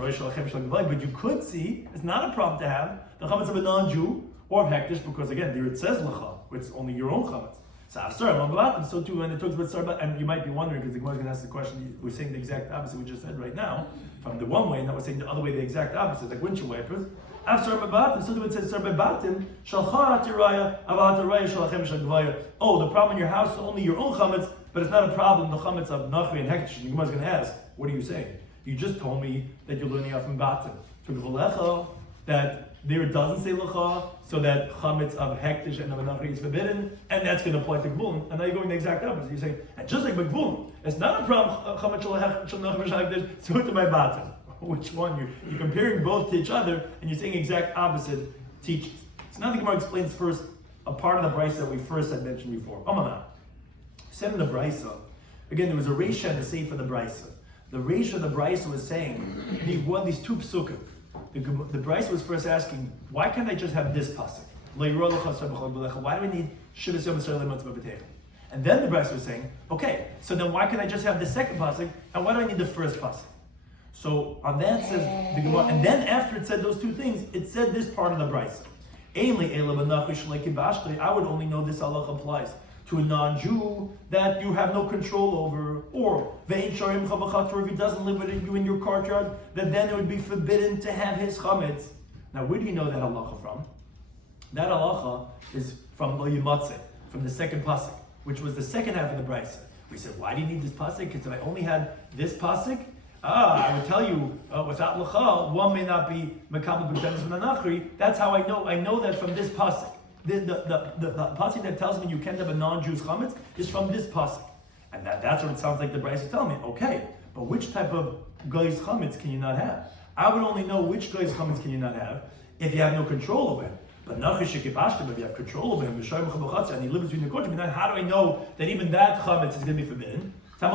you could see, it's not a problem to have, the chametz of a non-Jew, or of hektish, because again, there it says lacha, which is only your own chametz. So too, when it talks about sarbat, and you might be wondering, because the Gemara is going to ask the question, we're saying the exact opposite we just said right now, from the one way, and now we're saying the other way, the exact opposite, like windshield wipers. After sarbat, so it says sarbatim, shalcha atiraya, avataraya shalachem shalgvaya. Oh, the problem in your house is only your own chametz, but it's not a problem, the chametz of nachri and hektish. And the Gemara is going to ask, what are you saying? You just told me that you're learning out from batim. That there it doesn't say lacha, so that chametz of hektish and of anachri is forbidden, and that's going to apply to gvulin. And now you're going the exact opposite. You're saying, and just like gvulin, it's not a problem. Chametz shel nachri hektish, so to my batim. Which one? You're comparing both to each other, and you're saying exact opposite teachings. So now the Gemara explains first a part of the brisa that we first had mentioned before. Amana said in the brisa. Again, there was a reisha and a seif for the brisa. The reisha of the brisa was saying these two psukim. The Brisa was first asking, why can't I just have this pasuk? Why do we need Shivas Yom Yisrael Lemot B'Beteicha? And then the Brisa was saying, okay, so then why can't I just have the second pasuk? And why do I need the first pasuk? So on that says the Gemara, and then after it said those two things, it said this part of the Brisa. I would only know this halacha applies to a non-Jew that you have no control over, or if he doesn't live with you in your courtyard, then it would be forbidden to have his chametz. Now, where do you know that halacha from? That halacha is from Lo Yimatzeh, from the second pasuk, which was the second half of the brisa. We said, why do you need this pasuk? Because if I only had this pasuk, I would tell you, without lacha, one may not be mekabel b'kedesh v'nachri. That's how I know. I know that from this pasuk. The pasuk that tells me you can't have a non-Jew's chametz is from this pasuk, and that's what it sounds like the Brisa is telling me. Okay, but which type of guy's chametz can you not have? I would only know which guy's chametz can you not have if you have no control over him. But if you have control over him, and he lives between the courtyard, then how do I know that even that chametz is going to be forbidden? That's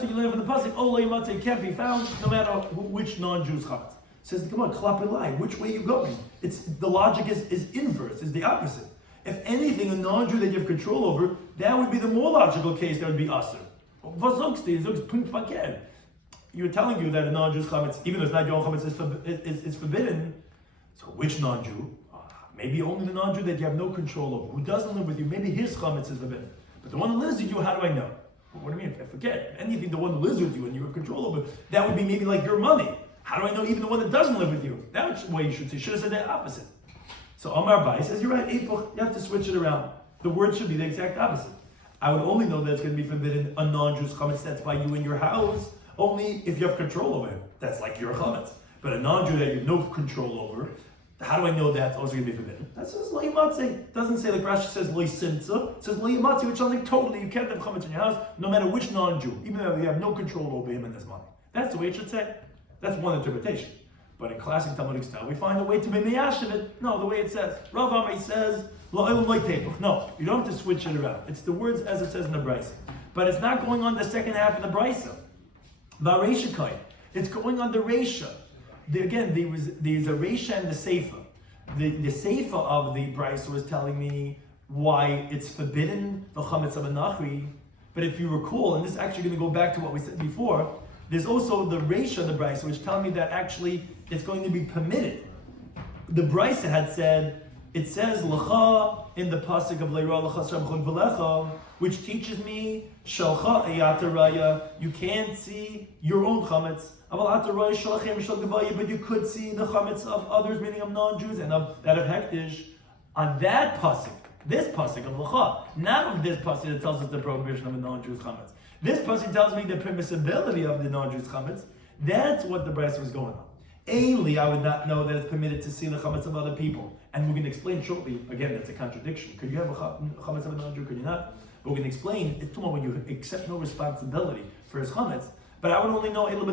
what you learn from the pasuk. Oh, lo can't be found no matter which non-Jew's chametz. Says the Gemara, klapilai, which way are you going? The logic is inverse, is the opposite. If anything, a non-Jew that you have control over, that would be the more logical case that would be aser. You're telling you that a non-Jew's chametz, even though it's not your own chametz, is forbidden. So which non-Jew? Maybe only the non-Jew that you have no control over, who doesn't live with you, maybe his chametz is forbidden. But the one who lives with you, how do I know? What do you mean? I forget. Anything the one who lives with you and you have control over, that would be maybe like your money. How do I know even the one that doesn't live with you? That's the way you should say. Should have said the opposite. So Amar Bai says, you're right, you have to switch it around. The word should be the exact opposite. I would only know that it's going to be forbidden a non-Jew's chametz that's by you in your house, only if you have control over him. That's like your chametz. But a non-Jew that you have no control over, how do I know that's also going to be forbidden? That says lo yimatzeh. It doesn't say like Rashi says lo simtza. It says lo yimatzeh, which sounds like totally you can't have chametz in your house, no matter which non-Jew, even though you have no control over him and his money. That's the way it should say. That's one interpretation. But in classic Talmudic style, we find a way to be meyashiv it. No, the way it says. Rav Amei says, no, you don't have to switch it around. It's the words as it says in the Brisa. But it's not going on the second half of the Brisa. It's going on the Reisha. Again, there's a Reisha and the Seifa. The Seifa of the Brisa was telling me why it's forbidden, the chametz of a nachri. But if you recall, and this is actually going to go back to what we said before, there's also the Reisha of the Brisa, which tells me that actually it's going to be permitted. The Brisa had said, it says L'cha in the pasuk of Leira L'cha Shem Chod V'lecha, which teaches me Shalcha Eyataraya, you can't see your own chametz. Aval Ataraya Shalachem Shal Gevaya, but you could see the chametz of others, meaning of non-Jews, and of that of Hektish. On that pasuk, this pasuk of L'cha, not of this pasuk that tells us the prohibition of a non-Jew's chametz. This pasuk tells me the permissibility of the non-Jew's chametz. That's what the Brisa was going on. Ainly, I would not know that it's permitted to see the chametz of other people. And we're going to explain shortly, again, that's a contradiction. Could you have a chametz of a non-Jew, could you not? But we're going to explain, it's tomorrow when you accept no responsibility for his chametz. But I would only know, only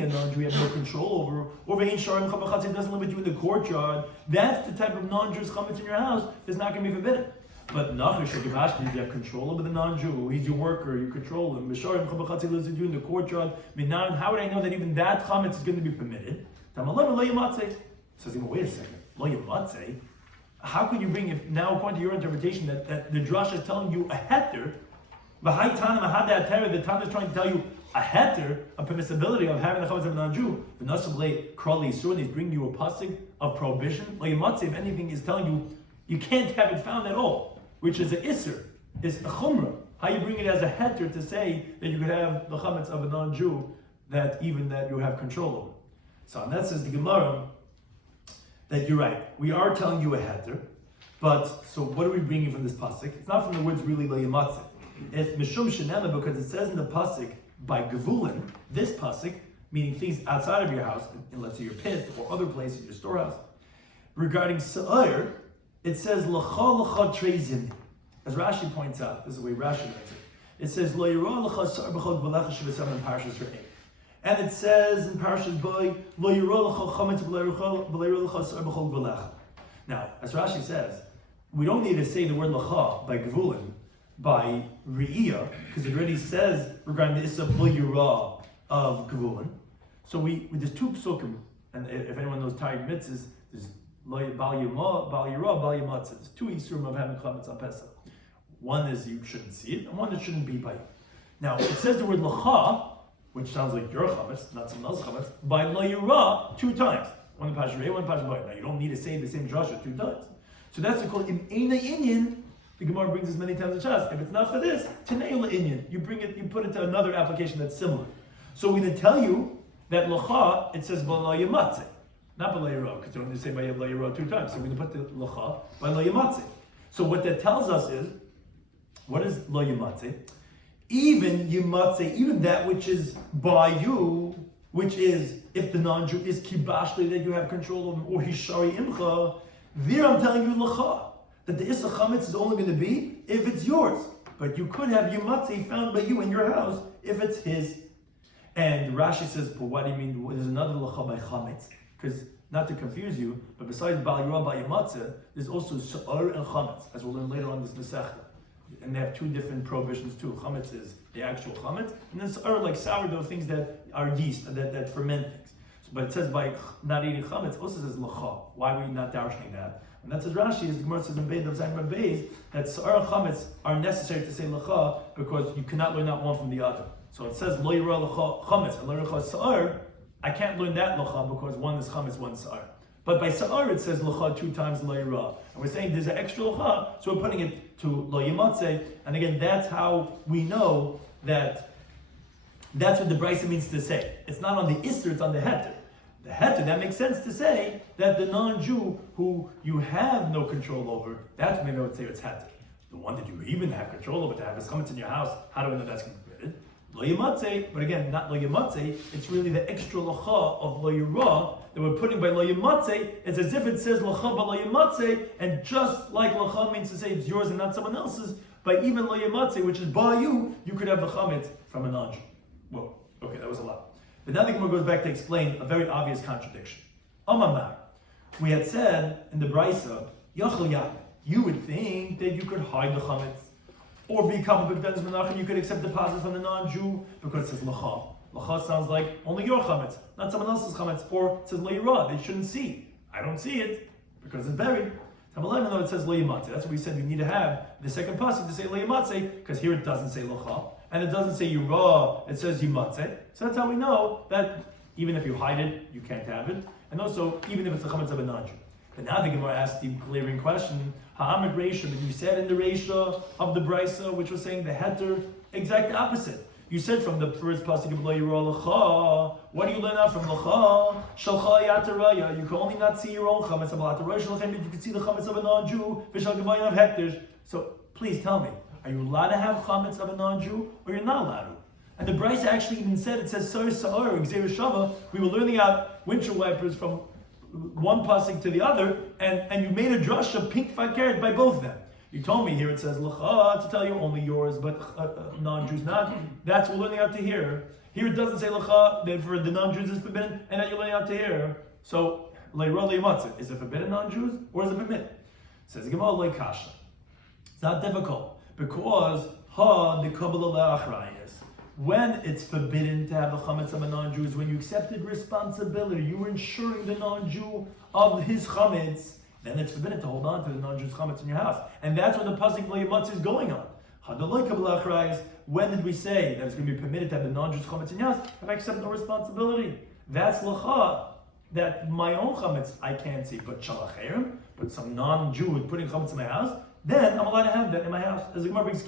a non-Jew you have no control over, he doesn't live with you in the courtyard. That's the type of non-Jew's chametz in your house that's not going to be forbidden. But Nachish or Gibashti, you have control over the non-Jew. He's your worker, you control him. Misharim Chabachatzi lives with you in the courtyard. Minan, how would I know that even that chametz is going to be permitted? Tamalim lo yamatzeh. Says, wait a second, lo yamatzeh? How could you bring, if now according to your interpretation, that the drush is telling you a heter, the Tan is trying to tell you a heter, a permissibility of having a chametz of a non-Jew. The Nasablei Krali Yisur, he's bringing you a pasuk of prohibition. Lo yamatzeh, if anything, is telling you you can't have it found at all, which is an isser, is a chumrah. How you bring it as a heter to say that you could have the chametz of a non-Jew that even that you have control over. So and that says the Gemara that you're right. We are telling you a heter, but so what are we bringing from this pasuk? It's not from the words really lo yamatzeh. It's mishum shenema because it says in the pasuk by gevulin, this pasuk, meaning things outside of your house, in let's say your pit or other places, your storehouse. Regarding sa'ir, it says l'cha trezim. As Rashi points out, this is the way Rashi writes it. It says lo yirah l'cha sa'ir b'chol gvalecha shevesam in Parshas Re'eh. And it says in Parshas Boy, lo yirah l'cha chametz b'lo yirah l'cha sa'ir b'chol gvalecha. Now, as Rashi says, we don't need to say the word l'cha by gevulin, by re'iyah, because it already says regarding the issa lo yirah of gevulin. So there's two psukim, and if anyone knows Tariq mitzvahs, there's Bal Yirah, Bal Yamatzah. There's two isurim of having chametz on Pesach. One is you shouldn't see it, and one that shouldn't be by you. Now, it says the word lacha, which sounds like your chametz, not someone else's chametz, by la yirah 2 times. One in Pasha Rei, one in Pasha Boy. Now, you don't need to say the same drasha 2 times. So that's called in Eina Inyan. The Gemara brings this many times in Shas. If it's not for this, Tanei Inyan. You bring it, you put it to another application that's similar. So we're going to tell you that lacha, it says Bal Yamatzeh. Not by Layirah, because you don't need to say by Layirah 2 times. So we're going to put the lacha by lo yamatzeh. So what that tells us is, what is lo yamatzeh? Even yamatzeh, even that which is by you, which is if the non-Jew is kibashli that you have control of, or hishari imcha, there I'm telling you lacha, that the issa chametz is only going to be if it's yours. But you could have yamatzeh found by you in your house if it's his. And Rashi says, but what do you mean? There's another lacha by chametz. Because, not to confuse you, but besides Bal Yirah, Bal Yamatzeh, there's also Sa'ar and Chametz, as we'll learn later on this Masechta. And they have 2 different prohibitions too. Chametz is the actual Chametz, and then Sa'ar, like sourdough, things that are yeast, that ferment things. So, but it says by not eating Chametz, also says Lacha. Why are we not darshing that? And that's as Rashi, as the Gemara says in Beis of Zayin Beis, that Sa'ar and Chametz are necessary to say Lacha, because you cannot learn out one from the other. So it says Lo Yirah Lacha Chametz, and Lo Yirah Sa'ar. I can't learn that lacha because one is chametz, one is sa'ar. But by sa'ar it says lacha 2 times lo yirah. And we're saying there's an extra lacha, so we're putting it to lo yamatzeh. And again, that's how we know that that's what the brisa means to say. It's not on the isser, it's on the heter. The heter, that makes sense to say that the non-Jew who you have no control over, that's maybe I would say it's heter. The one that you even have control over, to have his chametz in your house, how do we know that's going to be permitted? Lo yamatzeh, but again, not lo yamatzeh, it's really the extra lacha of lo yirah that we're putting by lo yamatzeh. It's as if it says lacha by lo yamatzeh, and just like lacha means to say it's yours and not someone else's, by even lo yamatzeh, which is by you, you could have the chametz from a non-Jew. Whoa, okay, that was a lot. But now the Gemara goes back to explain a very obvious contradiction. Amamar, we had said in the brisa, yachal yad, you would think that you could hide the chametz, or be couple b'kdanis menachem, you could accept deposits from the non-Jew because it says lacha. Lacha sounds like only your chametz, not someone else's chametz. Or it says lo yirah, they shouldn't see. I don't see it because it's buried. Though it says lo yamatzeh. That's what we said. You need to have the second pasuk to say lo yamatzeh, because here it doesn't say lacha and it doesn't say yirah. It says yamatzeh. So that's how we know that even if you hide it, you can't have it, and also even if it's the chametz of a non-Jew. But now the Gemara asks the clearing question: Ha'amid Reisha, that you said in the Reisha of the Brisa, which was saying the heter, exact opposite. You said from the first pasuk of Lo Yirah Lacha, what do you learn out from Lacha? Shalcha Yataraya, you can only not see your own chametz of Lataraya Shalchem, but you can see the chametz of a non-Jew, Vishal Gavayin of hectares. So please tell me, are you allowed to have chametz of a non-Jew, or you're not allowed to? And the Brisa actually even said, it says Sa'ar Sa'ar, Gzeir Shava, we were learning out windshield wipers from one pasuk to the other, and you made a drasha pink fakert by both of them. You told me here it says lacha to tell you only yours, but non-Jews not. That's what we're learning out to here. Here it doesn't say lacha that for the non-Jews it's forbidden, and that you're learning out to here. So leirah leimatzah, is it forbidden non-Jews or is it permitted? Says Gemara leikasha. It's not difficult because when it's forbidden to have the chametz of a non-Jew is when you accepted responsibility, you were ensuring the non-Jew of his chametz, then it's forbidden to hold on to the non-Jew's chametz in your house. And that's when the pasuk Le'yamatz is going on. When did we say that it's going to be permitted to have the non-Jew's chametz in your house? If I accept no responsibility. That's l'cha, that my own chametz I can't see, but shalachayim, but some non-Jew is putting chametz in my house, then I'm allowed to have that in my house. As the Gemara brings,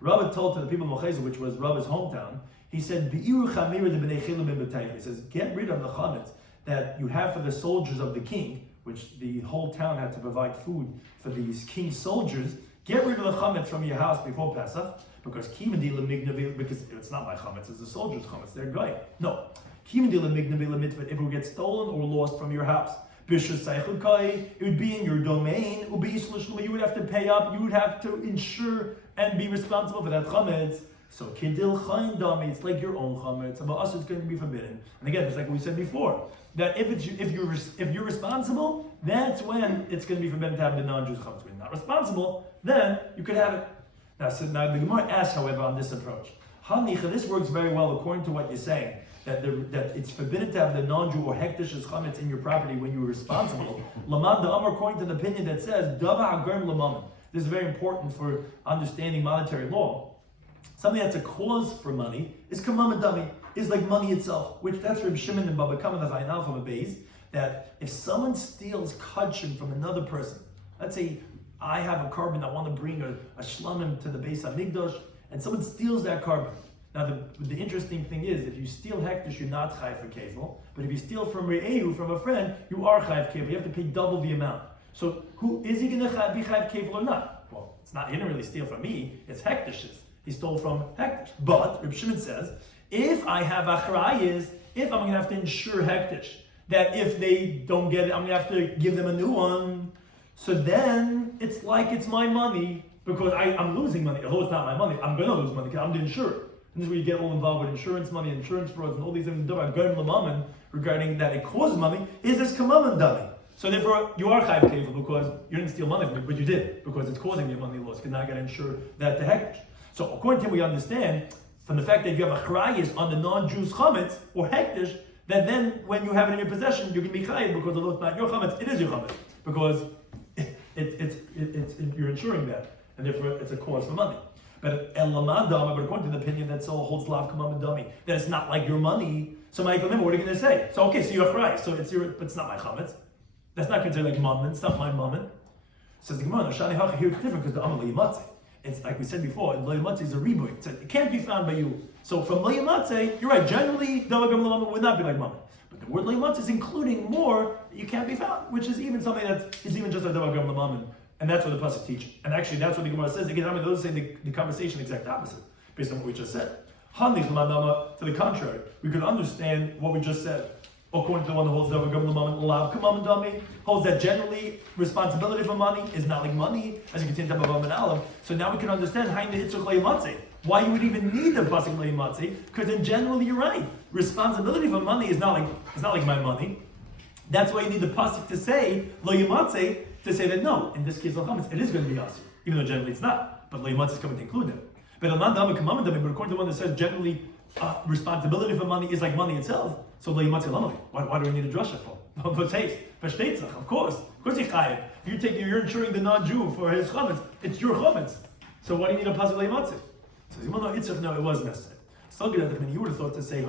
Rav told to the people of Mocheza, which was Rav's hometown, he said, he says, get rid of the chametz that you have for the soldiers of the king, which the whole town had to provide food for these king's soldiers. Get rid of the chametz from your house before Pesach, because it's not my chametz, it's the soldiers' chametz, they're going. No. If it will get stolen or lost from your house, it would be in your domain, you would have to pay up, you would have to insure and be responsible for that chametz. So kidil chayin dami, it's like your own chametz. About us, it's going to be forbidden. And again, it's like we said before, that if you're responsible, that's when it's going to be forbidden to have the non-Jews chametz. When you're not responsible, then you could have it. Now the Gemara asks, however, on this approach, this works very well according to what you're saying, that it's forbidden to have the non-Jew or hektish's chametz in your property when you're responsible. Laman da Amar, according to the opinion that says dava hagarm lamaman. This is very important for understanding monetary law. Something that's a cause for money is kamam dami, is like money itself, which that's Rabbi Shimon and Baba Kama Zayin Alpha Beis, that if someone steals kachim from another person, let's say I have a carbon, I want to bring a shlamim to the Beis HaMikdash, and someone steals that carbon. Now the interesting thing is, if you steal hektish, you're not chayv for kevel, but if you steal from re'ehu, from a friend, you are chayv kevel. You have to pay double the amount. So who is he going to be chayv kevel or not? Well, it's not. He didn't really steal from me. It's hektish's. He stole from hektish. But Reb Shimon says, if I have achrayis, if I'm going to have to insure hektish, that if they don't get it, I'm going to have to give them a new one. So then it's like it's my money because I'm losing money. Although it's not my money, I'm going to lose money because I'm the insurer. And this is where you get all involved with insurance money, insurance frauds, and all these things regarding that it causes money, is this kamaman dummy. So therefore, you are chayv kevel because you didn't steal money from me, but you did, because it's causing you money loss, because now I got to insure that the hektish. So according to him, we understand, from the fact that you have a achrayis on the non-Jew's chametz, or hektish, that then when you have it in your possession, you can be chayv, because although it's not your chametz, it is your chametz, because you're insuring that, and therefore it's a cause for money. But according to the opinion that so holds lav kamam dami, that it's not like your money. So my remember, what are you going to say? So okay, so you're right. So but it's not my chametz. That's not considered like mammon. It's not my mammon. Says the Gemara, Shani Hacha, here it's different because the Amal Le'yamatze. It's like we said before, Le'yamatze is a riboy. It can't be found by you. So from Le'yamatze, you're right. Generally, Davagam Le'yamatze would not be like mammon. But the word Le'yamatze is including more that you can't be found, which is even something that is even just like Davagam Le'yamatze. And that's what the pasuk teaches. And actually, that's what the Gemara says. Again, those say the conversation exact opposite, based on what we just said. To the contrary, we could understand what we just said. According to the one who holds that holds that generally responsibility for money is not like money, as you can see in Tabavav and Aleph. So now we can understand why you would even need the pasuk le'yamatze, because in general you're right. Responsibility for money is not like my money. That's why you need the pasuk to say le'yamatze, to say that no, in this case it is going to be asur, even though generally it's not. But le'yamatze is coming to include it. But according to the one that says generally responsibility for money is like money itself. So why do we need a drasha for? For taste, for shteitzach, of course you chayiv. You're insuring the non-Jew for his chametz. It's your chametz. So why do you need a pasuk le'yamatze? So no, it was necessary. So you would have thought to say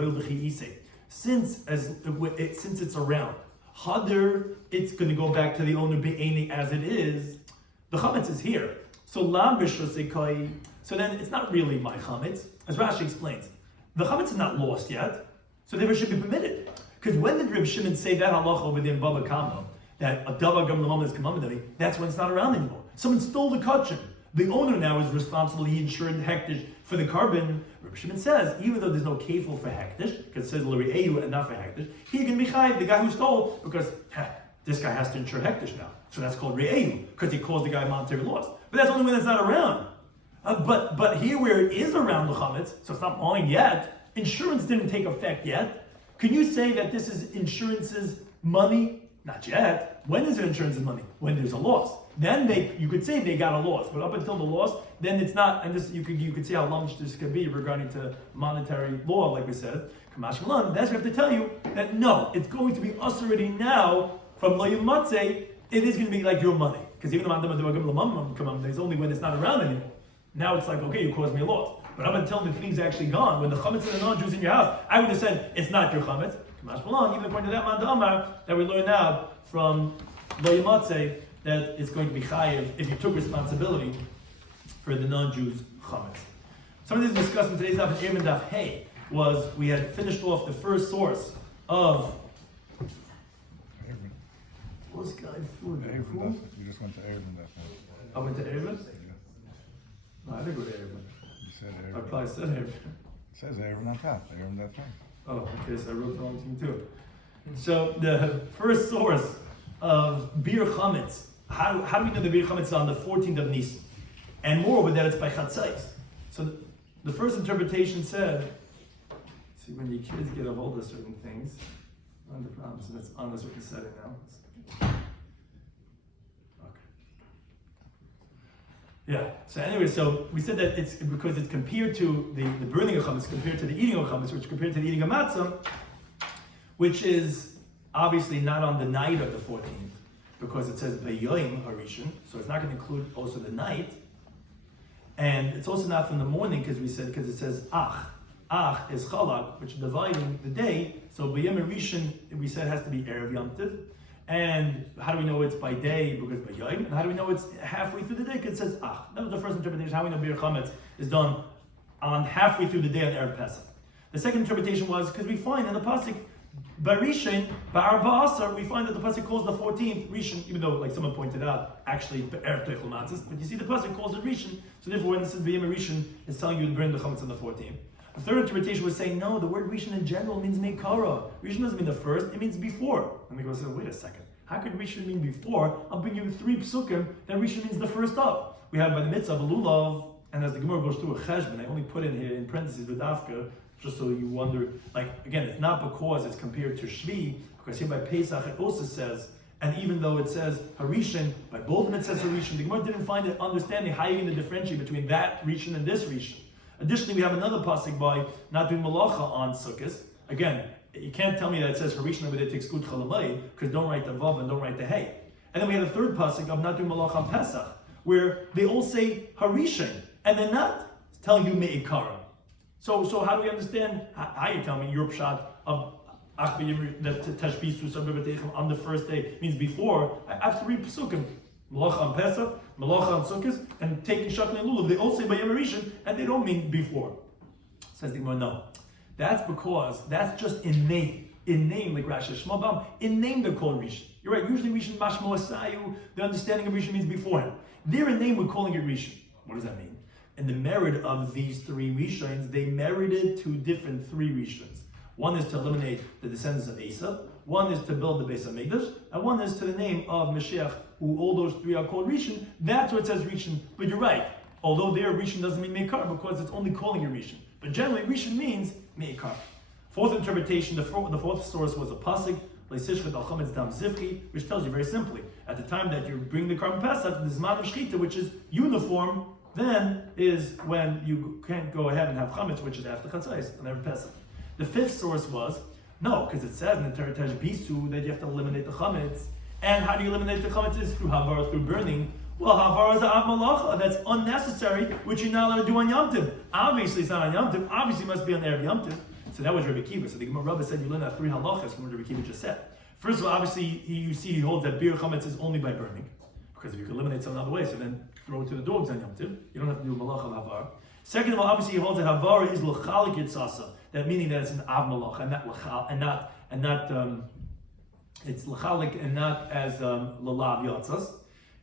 since it's around hadr, it's going to go back to the owner be'eni as it is. The chametz is here. So lam b'shosekai. So then it's not really my chametz, as Rashi explains. The chametz is not lost yet, so therefore it should be permitted. Because when did Reb Shimon say that halacha within Baba Kama, that a davar gam l'mam is kamam, that's when it's not around anymore. Someone stole the kachim. The owner now is responsible, he insured the hektish for the carbon. Reb Shimon says, even though there's no kefil for hektish, because it says l'ri'eyu and not for hektish, he can be chayiv, the guy who stole, because this guy has to insure hektish now. So that's called ri'eyu, because he caused the guy monetary loss. But that's only when it's not around. But here where it is around the chametz, so it's not mine yet, insurance didn't take effect yet. Can you say that this is insurance's money Not yet. When is their insurance money? When there's a loss. Then you could say they got a loss, but up until the loss, then it's not. And this you could see how lumsh this could be regarding to monetary law, like we said. Kamash Malan. That's why I have to tell you that no, it's going to be us already now from Lo Yimatzeh. It is going to be like your money, because even though there's only when it's not around anymore. Now it's like, okay, you caused me a loss. But up until the thing's actually gone, when the chametz and the non-Jews in your house, I would have said it's not your chametz. Kamash Malan, even according to that man Amar that we learn now from Lo Yimatzeh, that it's going to be chayiv if you took responsibility for the non-Jews chametz. Some of this discussed in today's Daf Yomi Daf Hey was we had finished off the first source of. What's guy food? You just went to Erevin that time. I went to Erevin? Yeah. No, I didn't go to Erevin. You said Erevin. I probably said Erevin. It says Erevin on top. Erevin that time. Oh, okay, so I wrote the wrong thing too. So the first source of beer chametz, how do we know the beer chametz is on the 14th of Nisan? And moreover, that it's by chatzais. So the first interpretation said, see, when your kids get a hold of certain things, one of the problems, and it's on a certain setting now. Okay. Yeah. So anyway, so we said that it's because it's compared to the burning of chametz, compared to the eating of chametz, which compared to the eating of matzah, which is obviously not on the night of the 14th, because it says Beyoim Harishon, so it's not going to include also the night, and it's also not from the morning because it says Ach. Ach is Chalak, which is dividing the day. So Beyoim Harishon we said has to be Erev Yom Tov. And how do we know it's by day? Because by Yom. And how do we know it's halfway through the day? Because it says Ach. That was the first interpretation. How we know Bir Chametz is done on halfway through the day on Erev Pesach. The second interpretation was because we find in the pasuk by Rishon, by Arba Asar, we find that the pasuk calls the 14th Rishon, even though, like someone pointed out, actually it's Erev Teichel Matzos. But you see, the pasuk calls it Rishon. So therefore, when it says B'yem Rishon, it's telling you to burn the chametz on the 14th. The third interpretation was saying, no, the word Rishon in general means Meikara. Rishon doesn't mean the first, it means before. And they go, say, wait a second. How could Rishon mean before? I'll bring you 3 psukim that Rishon means the first of. We have by the mitzvah of Lulav, and as the Gemara goes through a cheshbon, I only put in here in parentheses with Dafka, just so you wonder, like, again, it's not because it's compared to Shvi, because here by Pesach it also says, and even though it says Harishon, by both of them it says Harishon, the Gemara didn't find it understanding how you're going to differentiate between that Rishon and this Rishon. Additionally, we have another pasuk by not doing malacha on Sukkot. Again, you can't tell me that it says Harishon over there takes good chalamay, because don't write the vav and don't write the hey. And then we have a third pasuk of not doing malacha on Pesach, where they all say Harishon, and they're not telling you me'ikara. So how do we understand how you tell me your pshat of that tashbisu sabbateichem on the first day means before? I have 3 psukim. Malacha on Pesach, Malacha on Sukkot, and taking Shakli and Lulav. They all say by Yom Rishon, and they don't mean before. Says the Gemara, no. That's because that's just in name. In name, like Rashi Shmuel Baum, in name they're called Rishon. You're right, usually Rishon Mashmo Asayu, the understanding of Rishon means beforehand. They're in name, we're calling it Rishon. What does that mean? And the merit of these 3 Rishons, they merited 2 different 3 Rishons. One is to eliminate the descendants of Esau, one is to build the Beis HaMikdash, and one is to the name of Mashiach, who all those 3 are called Rishon. That's what it says Rishon. But you're right, although there Rishon doesn't mean Meikar, because it's only calling it Rishon. But generally Rishon means Meikar. Fourth interpretation, the fourth source was a pasuk, which tells you very simply, at the time that you bring the Karban Pesach, the Zman of Shechita, which is uniform, then is when you can't go ahead and have chametz, which is after chatzais, and every Pesach. The fifth source was, no, because it says in the Torah Bisu that you have to eliminate the chametz. And how do you eliminate the chametz? Is through havar, through burning. Well, havar is a av malacha, that's unnecessary, which you're not allowed to do on Yom Tov. Obviously it's not on Yom Tov, obviously it must be on Erev Yom Tov. So that was Rabbi Kiva. So the Gemara Rabbi said you learn that 3 halachas from what Rabbi Kiva just said. First of all, obviously he holds that bir chametz is only by burning. Because if you can eliminate some other way, so then throw it to the dogs on Yom Tov. You don't have to do malacha of havar. Second of all, obviously he holds that havar is l'chalik yitzasa. That meaning that it's an av malacha and not l'chal and not it's l'chalik and not as lalav yatzas.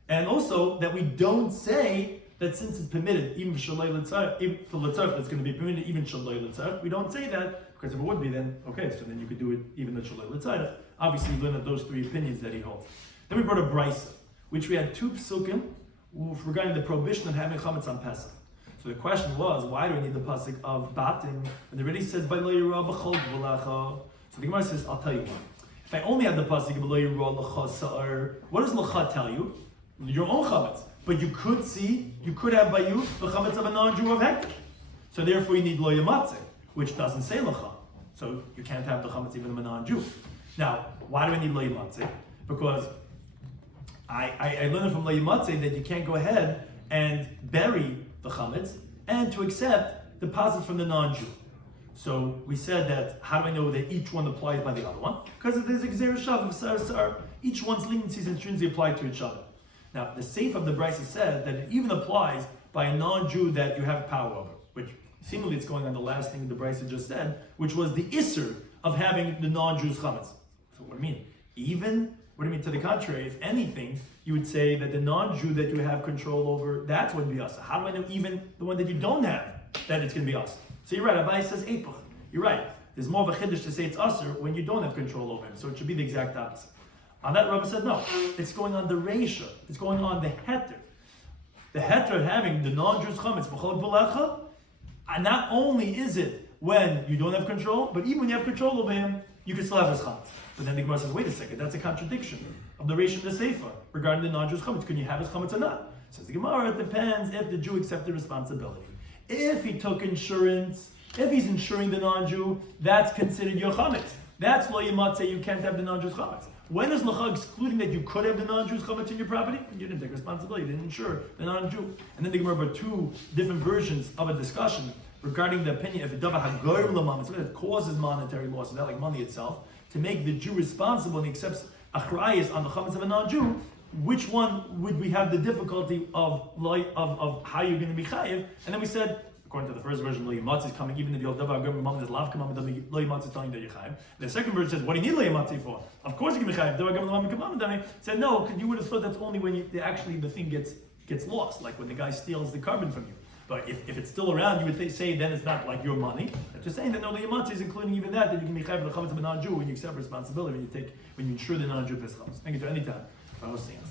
And also that we don't say that since it's permitted even for shalei l'tzarech, it's going to be permitted even shalei l'tzarech. We don't say that because if it would be, then okay, so then you could do it even the shalei l'tzarech. Obviously, you learn of those 3 opinions that he holds. Then we brought a brisa, which we had 2 psukim regarding the prohibition of having chametz on Pesach. So the question was, why do we need the pasuk of batim? And it already says by lo yirah b'chol gvulacha. So the Gemara says, I'll tell you why. If I only have the pasuk of lo yirah l'cha sa'ar, what does l'cha tell you? Your own chametz. But you could have by you the chametz of a non-Jew of hektish. So therefore you need lo yamatzeh, which doesn't say l'cha. So you can't have the chametz even of a non-Jew. Now, why do I need lo yamatzeh? Because I learned from lo yamatzeh that you can't go ahead and bury the chametz and to accept deposits from the non-Jew. So we said that, how do I know that each one applies by the other one? Because there's a gzeir shav of sar sar. Each one's leniencies intrinsically apply to each other. Now, the Seif of the Brisa said that it even applies by a non-Jew that you have power over, which seemingly it's going on the last thing the Brisa just said, which was the isser of having the non-Jew's chametz. So what do you mean? Even? What do you mean? To the contrary, if anything, you would say that the non-Jew that you have control over, that's what would be us. How do I know even the one that you don't have, that it's going to be us? So you're right, Abai says epoch. You're right. There's more of a chiddush to say it's usher when you don't have control over him. So it should be the exact opposite. On that, Rabbi said no. It's going on the reisha. It's going on the heter. The heter of having the non-Jews chametz b'chol v'lecha. And not only is it when you don't have control, but even when you have control over him, you can still have his chametz. But then the Gemara says, wait a second, that's a contradiction of the reisha and the seifa regarding the non-Jews chametz. Can you have his chametz or not? Says the Gemara, it depends if the Jew accepted responsibility. If he took insurance, if he's insuring the non-Jew, that's considered your chametz. That's lo yamatzeh, you can't have the non-Jew's chametz. When is l'cha excluding that you could have the non-Jew's chametz in your property? You didn't take responsibility, you didn't insure the non-Jew. And then the Gemara brought two different versions of a discussion regarding the opinion if a davar hagoyim l'mametz, something that causes monetary loss, not like money itself, to make the Jew responsible and he accepts achrayis on the chametz of a non-Jew. Which one would we have the difficulty of how you're going to be chayiv? And then we said, according to the first version, lo yamatz is coming, even if the old davar hagoyim l'mametz is lav kamam, lo yamatz is telling you that you're chayiv. The second version says, what do you need lo yamatz for? Of course you can be chayiv. Davar hagoyim l'mametz kamam, said no, because you would have thought that's only when the thing gets lost, like when the guy steals the carbon from you. But if it's still around, you would say then it's not like your money. But you're saying that no, the yamatz is including even that you can be chayiv the chametz of a non-Jew when you accept responsibility, when you insure the non-Jew this chametz. Thank you to any time. For hosting us.